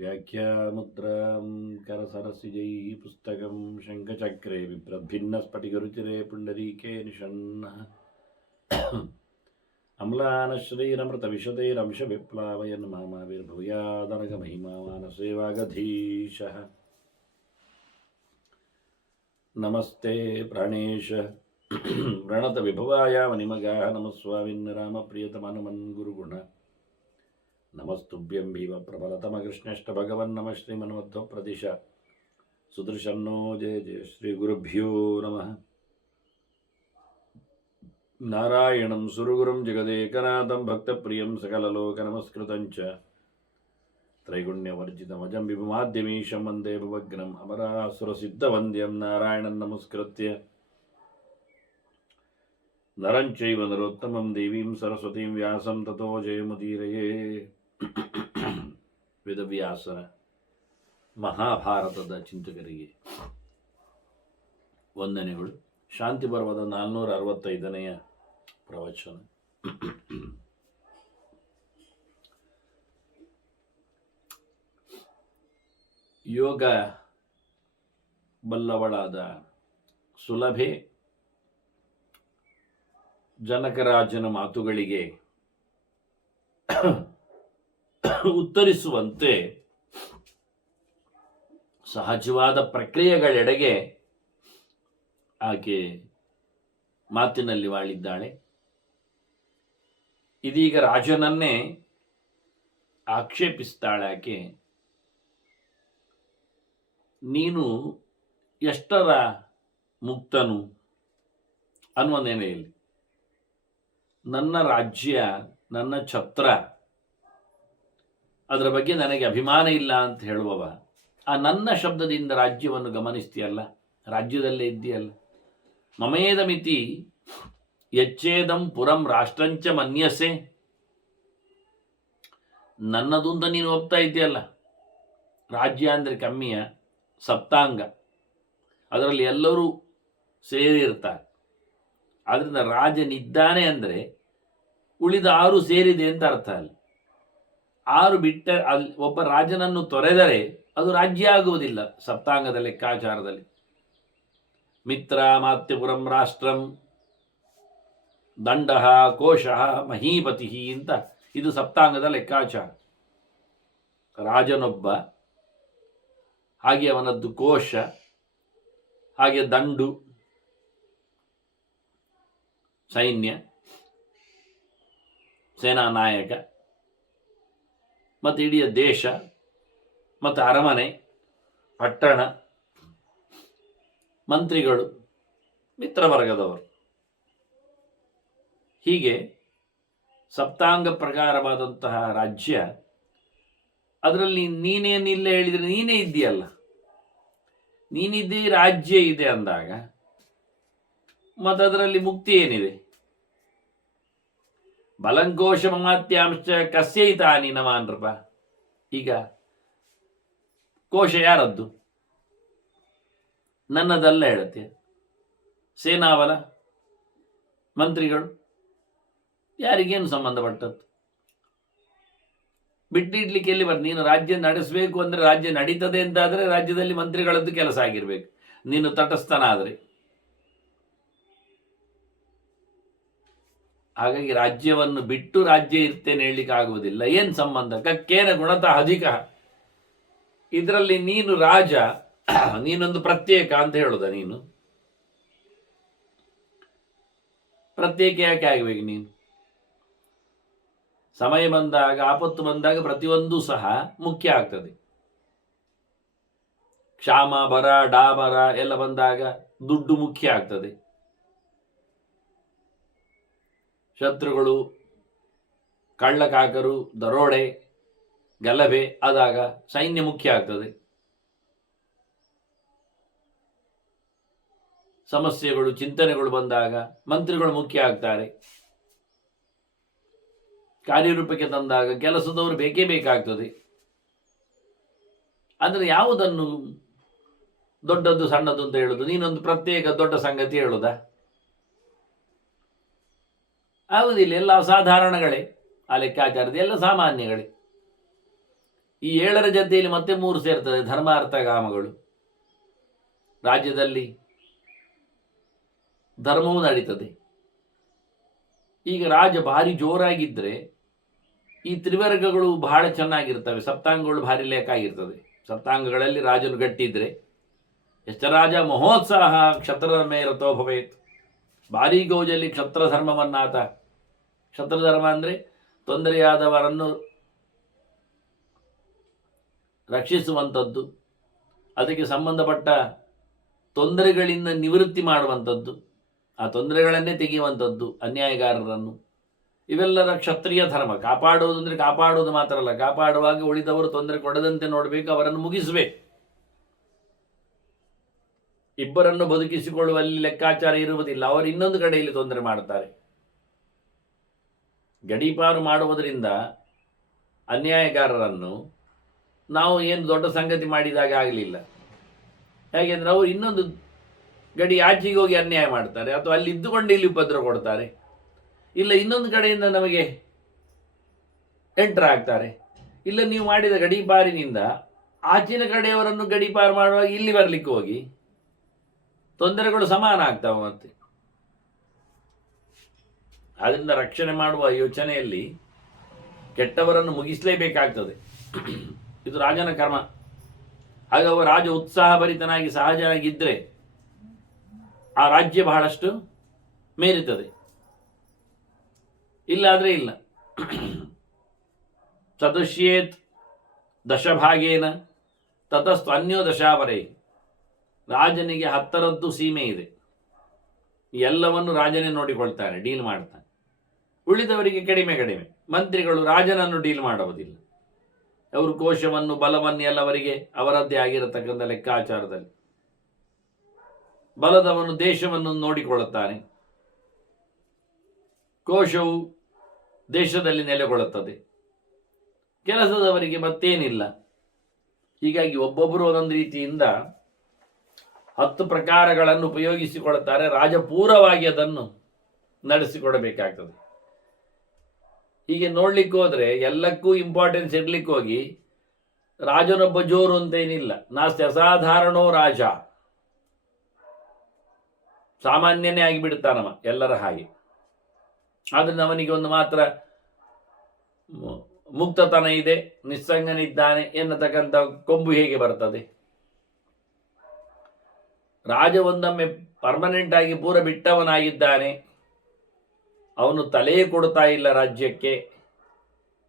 व्याख्यामुद्रां करसरसिजैः पुस्तकं शङ्खचक्रे बिभ्रद्भिन्नस्फटिकरुचिरे पुण्डरीके निषण्णः अम्लानश्रीरमृतविशदैरंशविप्लावयन् मामाविर्भूयादनघमहिमा मानसे वागधीशः नमस्ते प्राणेश व्रणतविभवाय मणिमगाः नमस्वामिन्नरामप्रियतमनुमन् गुरुगुण नमस्तुभ्यं भीम प्रबलतमकृष्णष्ट भगवन् नमः श्रीमन्मध्वप्रदिश सुदर्शन्नो जय जय श्रीगुरुभ्यो नमः नारायणं सुरगुरुं जगदेकनाथं भक्तप्रियं सकललोकनमस्कृतं च त्रैगुण्यवर्जितमजं विभुमाद्यमीशं वन्दे भवग्नम् अमरासुरसिद्धवन्द्यं नारायणं नमस्कृत्य नरं चैव नरोत्तमं देवीं सरस्वतीं व्यासं ततो जयमुदीरये ವೇದವ್ಯಾಸರ ಮಹಾಭಾರತದ ಚಿಂತಕರಿಗೆ ವಂದನೆಗಳು. ಶಾಂತಿ ಪರ್ವದ 465ನೇ ಪ್ರವಚನ. ಯೋಗ ಬಲ್ಲವಳಾದ ಸುಲಭೆ ಜನಕರಾಜನ ಮಾತುಗಳಿಗೆ ಉತ್ತರಿಸುವಂತೆ ಸಹಜವಾದ ಪ್ರಕ್ರಿಯೆಗಳೆಡೆಗೆ ಆಕೆ ಮಾತಿನಲ್ಲಿ ವಾಳಿದ್ದಾಳೆ. ಇದೀಗ ರಾಜನನ್ನೇ ಆಕ್ಷೇಪಿಸ್ತಾಳೆ ಆಕೆ. ನೀನು ಎಷ್ಟರ ಮುಕ್ತನು ಅನ್ನುವ ನೆಲೆಯಲ್ಲಿ ನನ್ನ ರಾಜ್ಯ, ನನ್ನ ಛತ್ರ, ಅದರ ಬಗ್ಗೆ ನನಗೆ ಅಭಿಮಾನ ಇಲ್ಲ ಅಂತ ಹೇಳುವವ, ಆ ನನ್ನ ಶಬ್ದದಿಂದ ರಾಜ್ಯವನ್ನು ಗಮನಿಸ್ತೀಯಲ್ಲ, ರಾಜ್ಯದಲ್ಲೇ ಇದ್ದೀಯಲ್ಲ. ಮಮೇದ ಮಿತಿ ಯಚ್ಚೇದಂ ಪುರಂ ರಾಷ್ಟ್ರಂಚ ಮನ್ಯಸೆ, ನನ್ನದು ಅಂತ ನೀನು ಒಪ್ತಾ ಇದ್ದೀಯಲ್ಲ. ರಾಜ್ಯ ಅಂದರೆ ಕಮ್ಮಿಯ, ಸಪ್ತಾಂಗ, ಅದರಲ್ಲಿ ಎಲ್ಲರೂ ಸೇರಿರ್ತಾರೆ. ಆದ್ದರಿಂದ ರಾಜನಿದ್ದಾನೆ ಅಂದರೆ ಉಳಿದ 6 ಸೇರಿದೆ ಅಂತ ಅರ್ಥ. ಅಲ್ಲಿ 6 ಬಿಟ್ಟ ಅಲ್ಲಿ ಒಬ್ಬ ರಾಜನನ್ನು ತೊರೆದರೆ ಅದು ರಾಜ್ಯ ಆಗುವುದಿಲ್ಲ ಸಪ್ತಾಂಗದ ಲೆಕ್ಕಾಚಾರದಲ್ಲಿ. ಮಿತ್ರ ಮಾತ್ಯಪುರಂ ರಾಷ್ಟ್ರಂ ದಂಡ ಕೋಶ ಮಹೀಪತಿ ಅಂತ ಇದು ಸಪ್ತಾಂಗದ ಲೆಕ್ಕಾಚಾರ. ರಾಜನೊಬ್ಬ, ಹಾಗೆ ಅವನದ್ದು ಕೋಶ, ಹಾಗೆ ದಂಡು ಸೈನ್ಯ, ಸೇನಾ ನಾಯಕ, ಮತ್ತು ಇಡೀ ದೇಶ, ಮತ್ತು ಅರಮನೆ, ಪಟ್ಟಣ, ಮಂತ್ರಿಗಳು, ಮಿತ್ರವರ್ಗದವರು. ಹೀಗೆ ಸಪ್ತಾಂಗ ಪ್ರಕಾರವಾದಂತಹ ರಾಜ್ಯ. ಅದರಲ್ಲಿ ನೀನೇನಿಲ್ಲ ಹೇಳಿದರೆ ನೀನೇ ಇದ್ದೀಯಲ್ಲ, ನೀನಿದ್ದೇ ರಾಜ್ಯ ಇದೆ ಅಂದಾಗ ಮತ್ತು ಅದರಲ್ಲಿ ಮುಕ್ತಿ ಏನಿದೆ? ಬಲಂಕೋಶ ಮಮಾತ್ಯಾಂಶ ಕಸ್ಯೈತಾನಿ ನಮಾನ್ರಪ. ಈಗ ಕೋಶ ಯಾರದ್ದು? ನನ್ನದಲ್ಲ ಹೇಳುತ್ತೆ. ಸೇನಾಬಲ, ಮಂತ್ರಿಗಳು, ಯಾರಿಗೇನು ಸಂಬಂಧಪಟ್ಟದ್ದು? ಬಿಟ್ಟಿಡ್ಲಿಕ್ಕೆ ಎಲ್ಲಿ ಬರ್ತದೆ? ನೀನು ರಾಜ್ಯ ನಡೆಸಬೇಕು ಅಂದರೆ ರಾಜ್ಯ ನಡೀತದೆ ಅಂತಾದರೆ ರಾಜ್ಯದಲ್ಲಿ ಮಂತ್ರಿಗಳದ್ದು ಕೆಲಸ ಆಗಿರ್ಬೇಕು, ನೀನು ತಟಸ್ಥನ ಆದರೆ. ಹಾಗಾಗಿ ರಾಜ್ಯವನ್ನು ಬಿಟ್ಟು ರಾಜ್ಯ ಇರ್ತೇನೆ ಹೇಳಲಿಕ್ಕೆ ಆಗುವುದಿಲ್ಲ. ಏನು ಸಂಬಂಧ? ಕಕ್ಕೇನ ಗುಣತಃ ಅಧಿಕ. ಇದರಲ್ಲಿ ನೀನು ರಾಜ, ನೀನೊಂದು ಪ್ರತ್ಯೇಕ ಅಂತ ಹೇಳುದ? ನೀನು ಪ್ರತ್ಯೇಕ ಯಾಕೆ ಆಗಬೇಕು? ನೀನು ಸಮಯ ಬಂದಾಗ, ಆಪತ್ತು ಬಂದಾಗ ಪ್ರತಿಯೊಂದು ಸಹ ಮುಖ್ಯ ಆಗ್ತದೆ. ಕ್ಷಾಮ, ಬರ, ಡಾಬರ ಎಲ್ಲ ಬಂದಾಗ ದುಡ್ಡು ಮುಖ್ಯ ಆಗ್ತದೆ. ಶತ್ರುಗಳು, ಕಳ್ಳಕಾಕರು, ದರೋಡೆ, ಗಲಭೆ ಆದಾಗ ಸೈನ್ಯ ಮುಖ್ಯ ಆಗ್ತದೆ. ಸಮಸ್ಯೆಗಳು, ಚಿಂತನೆಗಳು ಬಂದಾಗ ಮಂತ್ರಿಗಳು ಮುಖ್ಯ ಆಗ್ತಾರೆ. ಕಾರ್ಯರೂಪಕ್ಕೆ ತಂದಾಗ ಕೆಲಸದವರು ಬೇಕೇ ಬೇಕಾಗ್ತದೆ. ಅಂದರೆ ಯಾವುದನ್ನು ದೊಡ್ಡದ್ದು ಸಣ್ಣದು ಅಂತ ಹೇಳುದು? ನೀನೊಂದು ಪ್ರತ್ಯೇಕ ದೊಡ್ಡ ಸಂಗತಿ ಹೇಳುದಾ? ಆಗುವುದಿಲ್ಲ. ಎಲ್ಲ ಸಾಧಾರಣಗಳೇ, ಆ ಲೆಕ್ಕಾಚಾರದ ಎಲ್ಲ ಸಾಮಾನ್ಯಗಳೇ. ಈ 7ರ ಜೊತೆಯಲ್ಲಿ ಮತ್ತೆ 3 ಸೇರ್ತದೆ, ಧರ್ಮ ಅರ್ಥ ಕಾಮಗಳು. ರಾಜ್ಯದಲ್ಲಿ ಧರ್ಮವೂ ನಡೀತದೆ. ಈಗ ರಾಜ ಭಾರಿ ಜೋರಾಗಿದ್ದರೆ ಈ ತ್ರಿವರ್ಗಗಳು ಬಹಳ ಚೆನ್ನಾಗಿರ್ತವೆ, ಸಪ್ತಾಂಗಗಳು ಭಾರಿ ಲೇಕಾಗಿರ್ತದೆ. ಸಪ್ತಾಂಗಗಳಲ್ಲಿ ರಾಜನು ಗಟ್ಟಿದ್ರೆ ಯಷ್ಟರಾಜ ಮಹೋತ್ಸಾಹ ಕ್ಷತ್ರ ಮೇರತೋ ಭವೇತ್. ಭಾರೀ ಗೌಜಲ್ಲಿ ಕ್ಷತ್ರ ಧರ್ಮವನ್ನಾತ, ಕ್ಷತ್ರಧರ್ಮ ಅಂದರೆ ತೊಂದರೆಯಾದವರನ್ನು ರಕ್ಷಿಸುವಂಥದ್ದು, ಅದಕ್ಕೆ ಸಂಬಂಧಪಟ್ಟ ತೊಂದರೆಗಳಿಂದ ನಿವೃತ್ತಿ ಮಾಡುವಂಥದ್ದು, ಆ ತೊಂದರೆಗಳನ್ನೇ ತೆಗೆಯುವಂಥದ್ದು, ಅನ್ಯಾಯಗಾರರನ್ನು. ಇವೆಲ್ಲರ ಕ್ಷತ್ರಿಯ ಧರ್ಮ. ಕಾಪಾಡುವುದು ಅಂದರೆ ಕಾಪಾಡುವುದು ಮಾತ್ರ ಅಲ್ಲ, ಕಾಪಾಡುವಾಗ ಉಳಿದವರು ತೊಂದರೆ ಕೊಡದಂತೆ ನೋಡಬೇಕು, ಅವರನ್ನು ಮುಗಿಸಬೇಕು. ಇಬ್ಬರನ್ನು ಬದುಕಿಸಿಕೊಳ್ಳುವಲ್ಲಿ ಲೆಕ್ಕಾಚಾರ ಇರುವುದಿಲ್ಲ, ಅವರು ಇನ್ನೊಂದು ಕಡೆಯಲ್ಲಿ ತೊಂದರೆ ಮಾಡುತ್ತಾರೆ. ಗಡೀಪಾರು ಮಾಡುವುದರಿಂದ ಅನ್ಯಾಯಗಾರರನ್ನು ನಾವು ಏನು ದೊಡ್ಡ ಸಂಗತಿ ಮಾಡಿದಾಗ ಆಗಲಿಲ್ಲ. ಹೇಗೆಂದರೆ ಅವರು ಇನ್ನೊಂದು ಗಡಿ ಆಚೆಗೆ ಹೋಗಿ ಅನ್ಯಾಯ ಮಾಡ್ತಾರೆ, ಅಥವಾ ಅಲ್ಲಿ ಇದ್ದುಕೊಂಡು ಇಲ್ಲಿ ಉಪದ್ರ ಕೊಡ್ತಾರೆ, ಇಲ್ಲ ಇನ್ನೊಂದು ಕಡೆಯಿಂದ ನಮಗೆ ಎಂಟರ್ ಆಗ್ತಾರೆ. ಇಲ್ಲ ನೀವು ಮಾಡಿದ ಗಡೀಪಾರಿನಿಂದ ಆಚಿನ ಕಡೆಯವರನ್ನು ಗಡೀಪಾರು ಮಾಡುವಾಗ ಇಲ್ಲಿ ಬರಲಿಕ್ಕೆ ಹೋಗಿ ತೊಂದರೆಗಳು ಸಮಾನ ಆಗ್ತಾವೆ. ಮತ್ತೆ ಆದ್ದರಿಂದ ರಕ್ಷಣೆ ಮಾಡುವ ಯೋಚನೆಯಲ್ಲಿ ಕೆಟ್ಟವರನ್ನು ಮುಗಿಸಲೇಬೇಕಾಗ್ತದೆ. ಇದು ರಾಜನ ಕರ್ಮ. ಹಾಗೆ ಅವ ರಾಜ ಉತ್ಸಾಹಭರಿತನಾಗಿ ಸಹಜನಾಗಿದ್ದರೆ ಆ ರಾಜ್ಯ ಬಹಳಷ್ಟು ಮೇರಿತದೆ, ಇಲ್ಲಾದರೆ ಇಲ್ಲ. ಚತುಷ್ಯೇತ್ ದಶಭಾಗೇನ ತತಸ್ತು ಅನ್ಯೋ ದಶಾವರೈ. ರಾಜನಿಗೆ 10ರದ್ದು ಸೀಮೆ ಇದೆ, ಎಲ್ಲವನ್ನು ರಾಜನೇ ನೋಡಿಕೊಳ್ತಾನೆ, ಡೀಲ್ ಮಾಡ್ತಾನೆ. ಉಳಿದವರಿಗೆ ಕಡಿಮೆ ಕಡಿಮೆ. ಮಂತ್ರಿಗಳು ರಾಜನನ್ನು ಡೀಲ್ ಮಾಡುವುದಿಲ್ಲ, ಅವರು ಕೋಶವನ್ನು ಬಲವನ್ನು ಎಲ್ಲವರಿಗೆ ಅವರದ್ದೇ ಆಗಿರತಕ್ಕಂಥ ಲೆಕ್ಕಾಚಾರದಲ್ಲಿ. ಬಲದವನು ದೇಶವನ್ನು ನೋಡಿಕೊಳ್ಳುತ್ತಾನೆ, ಕೋಶವು ದೇಶದಲ್ಲಿ ನೆಲೆಗೊಳ್ಳುತ್ತದೆ. ಕೆಲಸದವರಿಗೆ ಮತ್ತೇನಿಲ್ಲ. ಹೀಗಾಗಿ ಒಬ್ಬೊಬ್ಬರು ಒಂದೊಂದು ರೀತಿಯಿಂದ 10 ಪ್ರಕಾರಗಳನ್ನು ಉಪಯೋಗಿಸಿಕೊಳ್ಳುತ್ತಾರೆ. ರಾಜಪೂರ್ವವಾಗಿ ಅದನ್ನು ನಡೆಸಿಕೊಡಬೇಕಾಗ್ತದೆ. ಹೀಗೆ ನೋಡ್ಲಿಕ್ಕೆ ಹೋದರೆ ಎಲ್ಲಕ್ಕೂ ಇಂಪಾರ್ಟೆನ್ಸ್ ಇರ್ಲಿಕ್ಕೆ ಹೋಗಿ ರಾಜನೊಬ್ಬ ಜೋರು ಅಂತೇನಿಲ್ಲ. ನಾಸ್ತಿ ಅಸಾಧಾರಣೋ ರಾಜ, ಸಾಮಾನ್ಯನೇ ಆಗಿಬಿಡ್ತಾನವ ಎಲ್ಲರ ಹಾಗೆ. ಆದರೆ ಅವನಿಗೆ ಒಂದು ಮಾತ್ರ ಮುಕ್ತತನ ಇದೆ, ನಿಸ್ಸಂಗನಿದ್ದಾನೆ ಎನ್ನತಕ್ಕಂಥ ಕೊಂಬು ಹೇಗೆ ಬರ್ತದೆ? ರಾಜ ಒಂದೊಮ್ಮೆ ಪರ್ಮನೆಂಟ್ ಆಗಿ ಪೂರ ಬಿಟ್ಟವನಾಗಿದ್ದಾನೆ, ಅವನು ತಲೆಯೇ ಕೊಡ್ತಾ ಇಲ್ಲ ರಾಜ್ಯಕ್ಕೆ,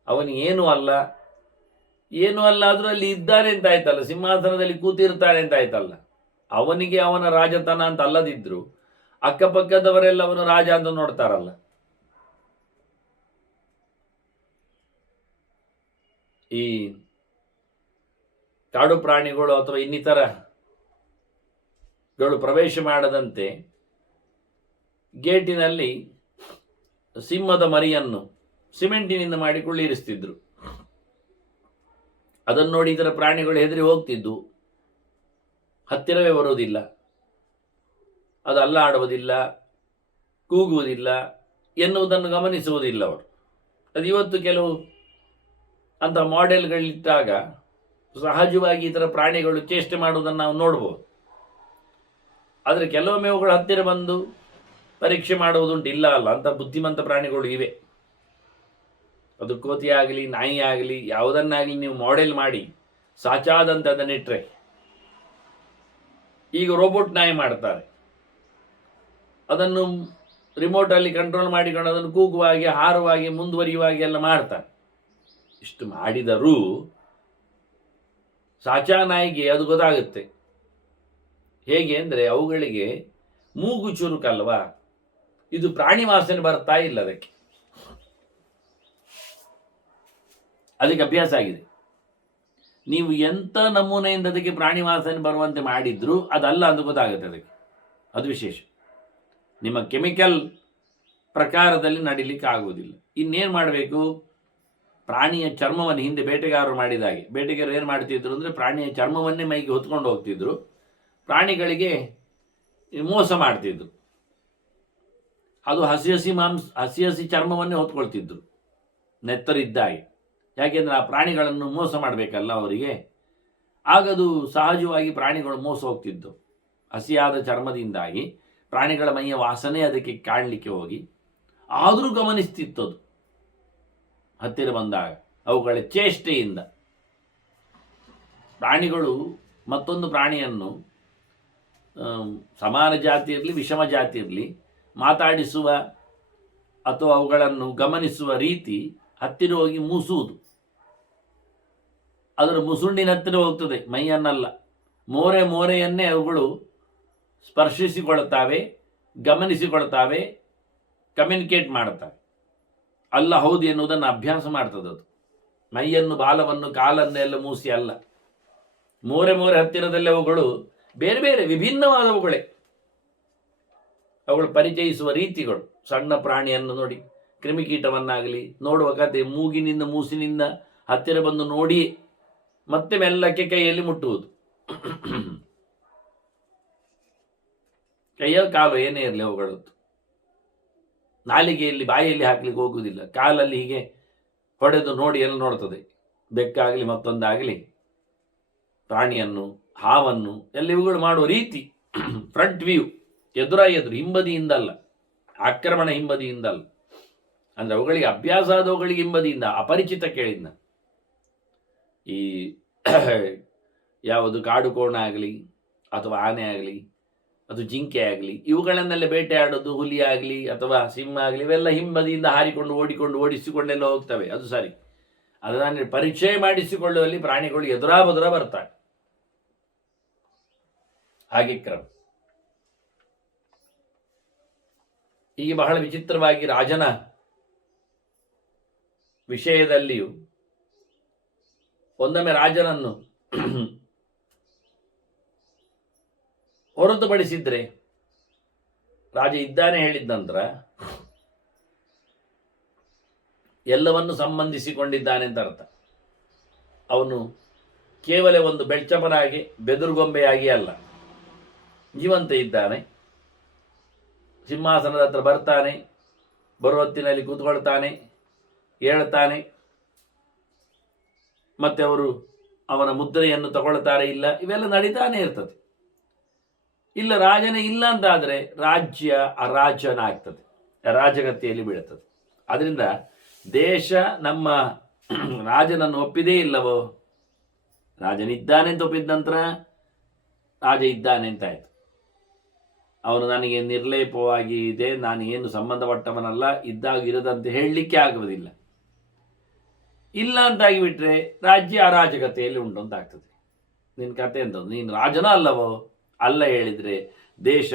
ಅವನು ಏನೂ ಅಲ್ಲ. ಏನೂ ಅಲ್ಲ ಆದರೂ ಅಲ್ಲಿ ಇದ್ದಾನೆ ಅಂತ ಆಯ್ತಲ್ಲ, ಸಿಂಹಾಸನದಲ್ಲಿ ಕೂತಿರ್ತಾನೆ ಅಂತ ಆಯ್ತಲ್ಲ. ಅವನಿಗೆ ಅವನ ರಾಜತನ ಅಂತ ಅಲ್ಲದಿದ್ರು ಅಕ್ಕಪಕ್ಕದವರೆಲ್ಲ ಅವನು ರಾಜ ಅಂತ ನೋಡ್ತಾರಲ್ಲ. ಈ ಕಾಡು ಪ್ರಾಣಿಗಳು ಅಥವಾ ಇನ್ನಿತರಗಳು ಪ್ರವೇಶ ಮಾಡದಂತೆ ಗೇಟಿನಲ್ಲಿ ಸಿಂಹದ ಮರಿಯನ್ನು ಸಿಮೆಂಟಿನಿಂದ ಮಾಡಿ ಕುಳ್ಳಿರಿಸ್ತಿದ್ರು. ಅದನ್ನು ನೋಡಿ ಇತರ ಪ್ರಾಣಿಗಳು ಹೆದರಿ ಹೋಗ್ತಿದ್ದು, ಹತ್ತಿರವೇ ಬರುವುದಿಲ್ಲ, ಅದು ಅಲ್ಲಾಡುವುದಿಲ್ಲ, ಕೂಗುವುದಿಲ್ಲ ಎನ್ನುವುದನ್ನು ಗಮನಿಸುವುದಿಲ್ಲ ಅವರು. ಅದು ಇವತ್ತು ಕೆಲವು ಅಂತ ಮಾಡೆಲ್ಗಳಿಟ್ಟಾಗ ಸಹಜವಾಗಿ ಇತರ ಪ್ರಾಣಿಗಳು ಚೇಷ್ಟೆ ಮಾಡುವುದನ್ನು ನಾವು ನೋಡ್ಬೋದು. ಆದರೆ ಕೆಲವೊಮ್ಮೆ ಅವುಗಳು ಹತ್ತಿರ ಬಂದು ಪರೀಕ್ಷೆ ಮಾಡುವುದುಂಟು, ಇಲ್ಲ ಅಲ್ಲ ಅಂತ ಬುದ್ಧಿಮಂತ ಪ್ರಾಣಿಗಳು ಇವೆ. ಅದು ಕೋತಿ ಆಗಲಿ ನಾಯಿ ಆಗಲಿ ಯಾವುದನ್ನಾಗಲಿ ನೀವು ಮಾಡೆಲ್ ಮಾಡಿ ಸಾಚಾದಂತೆ ಅದನ್ನಿಟ್ಟರೆ, ಈಗ ರೋಬೋಟ್ ನಾಯಿ ಮಾಡ್ತಾರೆ, ಅದನ್ನು ರಿಮೋಟಲ್ಲಿ ಕಂಟ್ರೋಲ್ ಮಾಡಿಕೊಂಡು ಅದನ್ನು ಕೂಗುವಾಗೆ ಹಾರುವಾಗೆ ಮುಂದುವರಿಯುವಾಗೆ ಎಲ್ಲ ಮಾಡ್ತಾರೆ. ಇಷ್ಟು ಮಾಡಿದರೂ ಸಾಚಾ ನಾಯಿಗೆ ಅದು ಗೊತ್ತಾಗುತ್ತೆ. ಹೇಗೆ ಅಂದರೆ ಅವುಗಳಿಗೆ ಮೂಗು ಚುರುಕಲ್ವಾ, ಇದು ಪ್ರಾಣಿ ವಾಸನೆ ಬರ್ತಾ ಇಲ್ಲ, ಅದಕ್ಕೆ ಅಭ್ಯಾಸ ಆಗಿದೆ. ನೀವು ಎಂಥ ನಮೂನೆಯಿಂದ ಅದಕ್ಕೆ ಪ್ರಾಣಿ ವಾಸನೆ ಬರುವಂತೆ ಮಾಡಿದ್ರೂ ಅದಲ್ಲ ಅಂತ ಗೊತ್ತಾಗುತ್ತೆ ಅದಕ್ಕೆ. ಅದು ವಿಶೇಷ. ನಿಮ್ಮ ಕೆಮಿಕಲ್ ಪ್ರಕಾರದಲ್ಲಿ ನಡಿಲಿಕ್ಕೆ ಆಗುವುದಿಲ್ಲ. ಇನ್ನೇನು ಮಾಡಬೇಕು? ಪ್ರಾಣಿಯ ಚರ್ಮವನ್ನು ಹಿಂದೆ ಬೇಟೆಗಾರರು ಮಾಡಿದಾಗೆ, ಬೇಟೆಗಾರರು ಏನು ಮಾಡ್ತಿದ್ರು ಅಂದರೆ ಪ್ರಾಣಿಯ ಚರ್ಮವನ್ನೇ ಮೈಗೆ ಹೊತ್ಕೊಂಡು ಹೋಗ್ತಿದ್ರು, ಪ್ರಾಣಿಗಳಿಗೆ ಮೋಸ ಮಾಡ್ತಿದ್ರು. ಅದು ಹಸಿ ಹಸಿ ಚರ್ಮವನ್ನೇ ಹೊತ್ಕೊಳ್ತಿದ್ರು ನೆತ್ತರಿದ್ದಾಗೆ. ಯಾಕೆಂದರೆ ಆ ಪ್ರಾಣಿಗಳನ್ನು ಮೋಸ ಮಾಡಬೇಕಲ್ಲ ಅವರಿಗೆ. ಆಗದು ಸಹಜವಾಗಿ ಪ್ರಾಣಿಗಳು ಮೋಸ ಹೋಗ್ತಿದ್ದು. ಹಸಿಯಾದ ಚರ್ಮದಿಂದಾಗಿ ಪ್ರಾಣಿಗಳ ಮೈಯ ವಾಸನೆ ಅದಕ್ಕೆ ಕಾಣಲಿಕ್ಕೆ ಹೋಗಿ ಆದರೂ ಗಮನಿಸ್ತಿತ್ತದು. ಹತ್ತಿರ ಬಂದಾಗ ಅವುಗಳ ಚೇಷ್ಟೆಯಿಂದ ಪ್ರಾಣಿಗಳು ಮತ್ತೊಂದು ಪ್ರಾಣಿಯನ್ನು ಸಮಾನ ಜಾತಿ ಇರಲಿ ವಿಷಮ ಜಾತಿ ಇರಲಿ ಮಾತಾಡಿಸುವ ಅಥವಾ ಅವುಗಳನ್ನು ಗಮನಿಸುವ ರೀತಿ ಹತ್ತಿರ ಹೋಗಿ ಮೂಸುವುದು. ಅದರ ಮುಸುಂಡಿನ ಹತ್ತಿರ ಹೋಗ್ತದೆ, ಮೈಯನ್ನಲ್ಲ. ಮೋರೆಯನ್ನೇ ಅವುಗಳು ಸ್ಪರ್ಶಿಸಿಕೊಳ್ತಾವೆ, ಗಮನಿಸಿಕೊಳ್ತಾವೆ, ಕಮ್ಯುನಿಕೇಟ್ ಮಾಡುತ್ತವೆ. ಅಲ್ಲ ಹೌದು ಎನ್ನುವುದನ್ನು ಅಭ್ಯಾಸ ಮಾಡ್ತದದು. ಮೈಯನ್ನು, ಬಾಲವನ್ನು, ಕಾಲನ್ನೆಲ್ಲ ಮೂಸಿ ಅಲ್ಲ. ಮೋರೆ ಹತ್ತಿರದಲ್ಲಿ ಅವುಗಳು ಬೇರೆ ಬೇರೆ ವಿಭಿನ್ನವಾದವುಗಳೇ. ಅವುಗಳು ಪರಿಚಯಿಸುವ ರೀತಿಗಳು. ಸಣ್ಣ ಪ್ರಾಣಿಯನ್ನು ನೋಡಿ, ಕ್ರಿಮಿಕೀಟವನ್ನಾಗಲಿ ನೋಡುವ ಕತೆ, ಮೂಗಿನಿಂದ ಮೂಸಿನಿಂದ ಹತ್ತಿರ ಬಂದು ನೋಡಿ ಮತ್ತೆ ಮೆಲ್ಲಕ್ಕೆ ಕೈಯಲ್ಲಿ ಮುಟ್ಟುವುದು. ಕೈಯ ಕಾಲು ಏನೇ ಇರಲಿ ಅವುಗಳದ್ದು. ನಾಲಿಗೆಯಲ್ಲಿ ಬಾಯಲ್ಲಿ ಹಾಕ್ಲಿಕ್ಕೆ ಹೋಗುವುದಿಲ್ಲ, ಕಾಲಲ್ಲಿ ಹೀಗೆ ಹೊಡೆದು ನೋಡಿ ಎಲ್ಲ ನೋಡ್ತದೆ. ಬೆಕ್ಕಾಗಲಿ ಮತ್ತೊಂದಾಗಲಿ ಪ್ರಾಣಿಯನ್ನು, ಹಾವನ್ನು ಎಲ್ಲ ಇವುಗಳು ಮಾಡುವ ರೀತಿ. ಫ್ರಂಟ್ ವ್ಯೂ, ಎದುರು ಹಿಂಬದಿಯಿಂದಲ್ಲ, ಆಕ್ರಮಣ ಹಿಂಬದಿಯಿಂದಲ್ಲ. ಅಂದರೆ ಅವುಗಳಿಗೆ ಅಭ್ಯಾಸ ಆದವುಗಳಿಗೆ ಹಿಂಬದಿಯಿಂದ, ಅಪರಿಚಿತ ಕೇಳಿದ್ನ. ಈ ಯಾವುದು ಕಾಡು ಕೋಣ ಆಗಲಿ ಅಥವಾ ಆನೆ ಆಗಲಿ ಅಥವಾ ಜಿಂಕೆ ಆಗಲಿ ಇವುಗಳನ್ನೆಲ್ಲ ಬೇಟೆಯಾಡೋದು, ಹುಲಿ ಆಗಲಿ ಅಥವಾ ಸಿಂಹ ಆಗಲಿ ಇವೆಲ್ಲ ಹಿಂಬದಿಯಿಂದ ಹಾರಿಕೊಂಡು ಓಡಿಸಿಕೊಂಡೆಲ್ಲ ಹೋಗ್ತವೆ. ಅದು ಸರಿ. ಅದನ್ನು ಪರಿಚಯ ಮಾಡಿಸಿಕೊಳ್ಳುವಲ್ಲಿ ಪ್ರಾಣಿಗಳು ಎದುರಾಬದುರ ಬರ್ತಾರೆ. ಹಾಗೆ ಕ್ರಮ. ಈಗ ಬಹಳ ವಿಚಿತ್ರವಾಗಿ ರಾಜನ ವಿಷಯದಲ್ಲಿಯೂ ಒಂದೊಮ್ಮೆ ರಾಜನನ್ನು ಹೊರತುಪಡಿಸಿದ್ರೆ, ರಾಜ ಇದ್ದಾನೆ ಹೇಳಿದ ನಂತರ ಎಲ್ಲವನ್ನು ಸಂಬಂಧಿಸಿಕೊಂಡಿದ್ದಾನೆ ಅಂತ ಅರ್ಥ. ಅವನು ಕೇವಲ ಒಂದು ಬೆಳ್ಚಪನಾಗಿ ಬೆದುರುಗೊಂಬೆಯಾಗಿ ಅಲ್ಲ, ಜೀವಂತ ಇದ್ದಾನೆ. ಸಿಂಹಾಸನದ ಹತ್ರ ಬರ್ತಾನೆ, ಬರುವತ್ತಿನಲ್ಲಿ ಕೂತ್ಕೊಳ್ತಾನೆ, ಹೇಳ್ತಾನೆ, ಮತ್ತೆ ಅವರು ಅವನ ಮುದ್ರೆಯನ್ನು ತಗೊಳ್ತಾರೆ. ಇಲ್ಲ, ಇವೆಲ್ಲ ನಡೀತಾನೆ ಇರ್ತದೆ. ಇಲ್ಲ, ರಾಜನೇ ಇಲ್ಲ ಅಂತಾದರೆ ರಾಜ್ಯ ಅರಾಜನಾಗ್ತದೆ, ಅರಾಜಕತೆಯಲ್ಲಿ ಬೀಳುತ್ತದೆ. ಅದರಿಂದ ದೇಶ ನಮ್ಮ ರಾಜನನ್ನು ಒಪ್ಪಿದೇ ಇಲ್ಲವೋ, ರಾಜನಿದ್ದಾನೆ ಅಂತ ಒಪ್ಪಿದ ನಂತರ ರಾಜ ಇದ್ದಾನೆ ಅಂತ ಆಯಿತು. ಅವನು ನನಗೆ ನಿರ್ಲೇಪವಾಗಿ ಇದೆ, ನಾನು ಏನು ಸಂಬಂಧಪಟ್ಟವನಲ್ಲ, ಇದ್ದಾಗ ಇರದಂತೆ ಹೇಳಲಿಕ್ಕೆ ಆಗುವುದಿಲ್ಲ. ಇಲ್ಲ ಅಂತಾಗಿಬಿಟ್ರೆ ರಾಜ್ಯ ಅರಾಜಕತೆಯಲ್ಲಿ ಉಂಟು ಅಂತ ಆಗ್ತದೆ. ನಿನ್ನ ಕತೆ ಎಂತ, ನೀನು ರಾಜನ ಅಲ್ಲವೋ? ಅಲ್ಲ ಹೇಳಿದರೆ ದೇಶ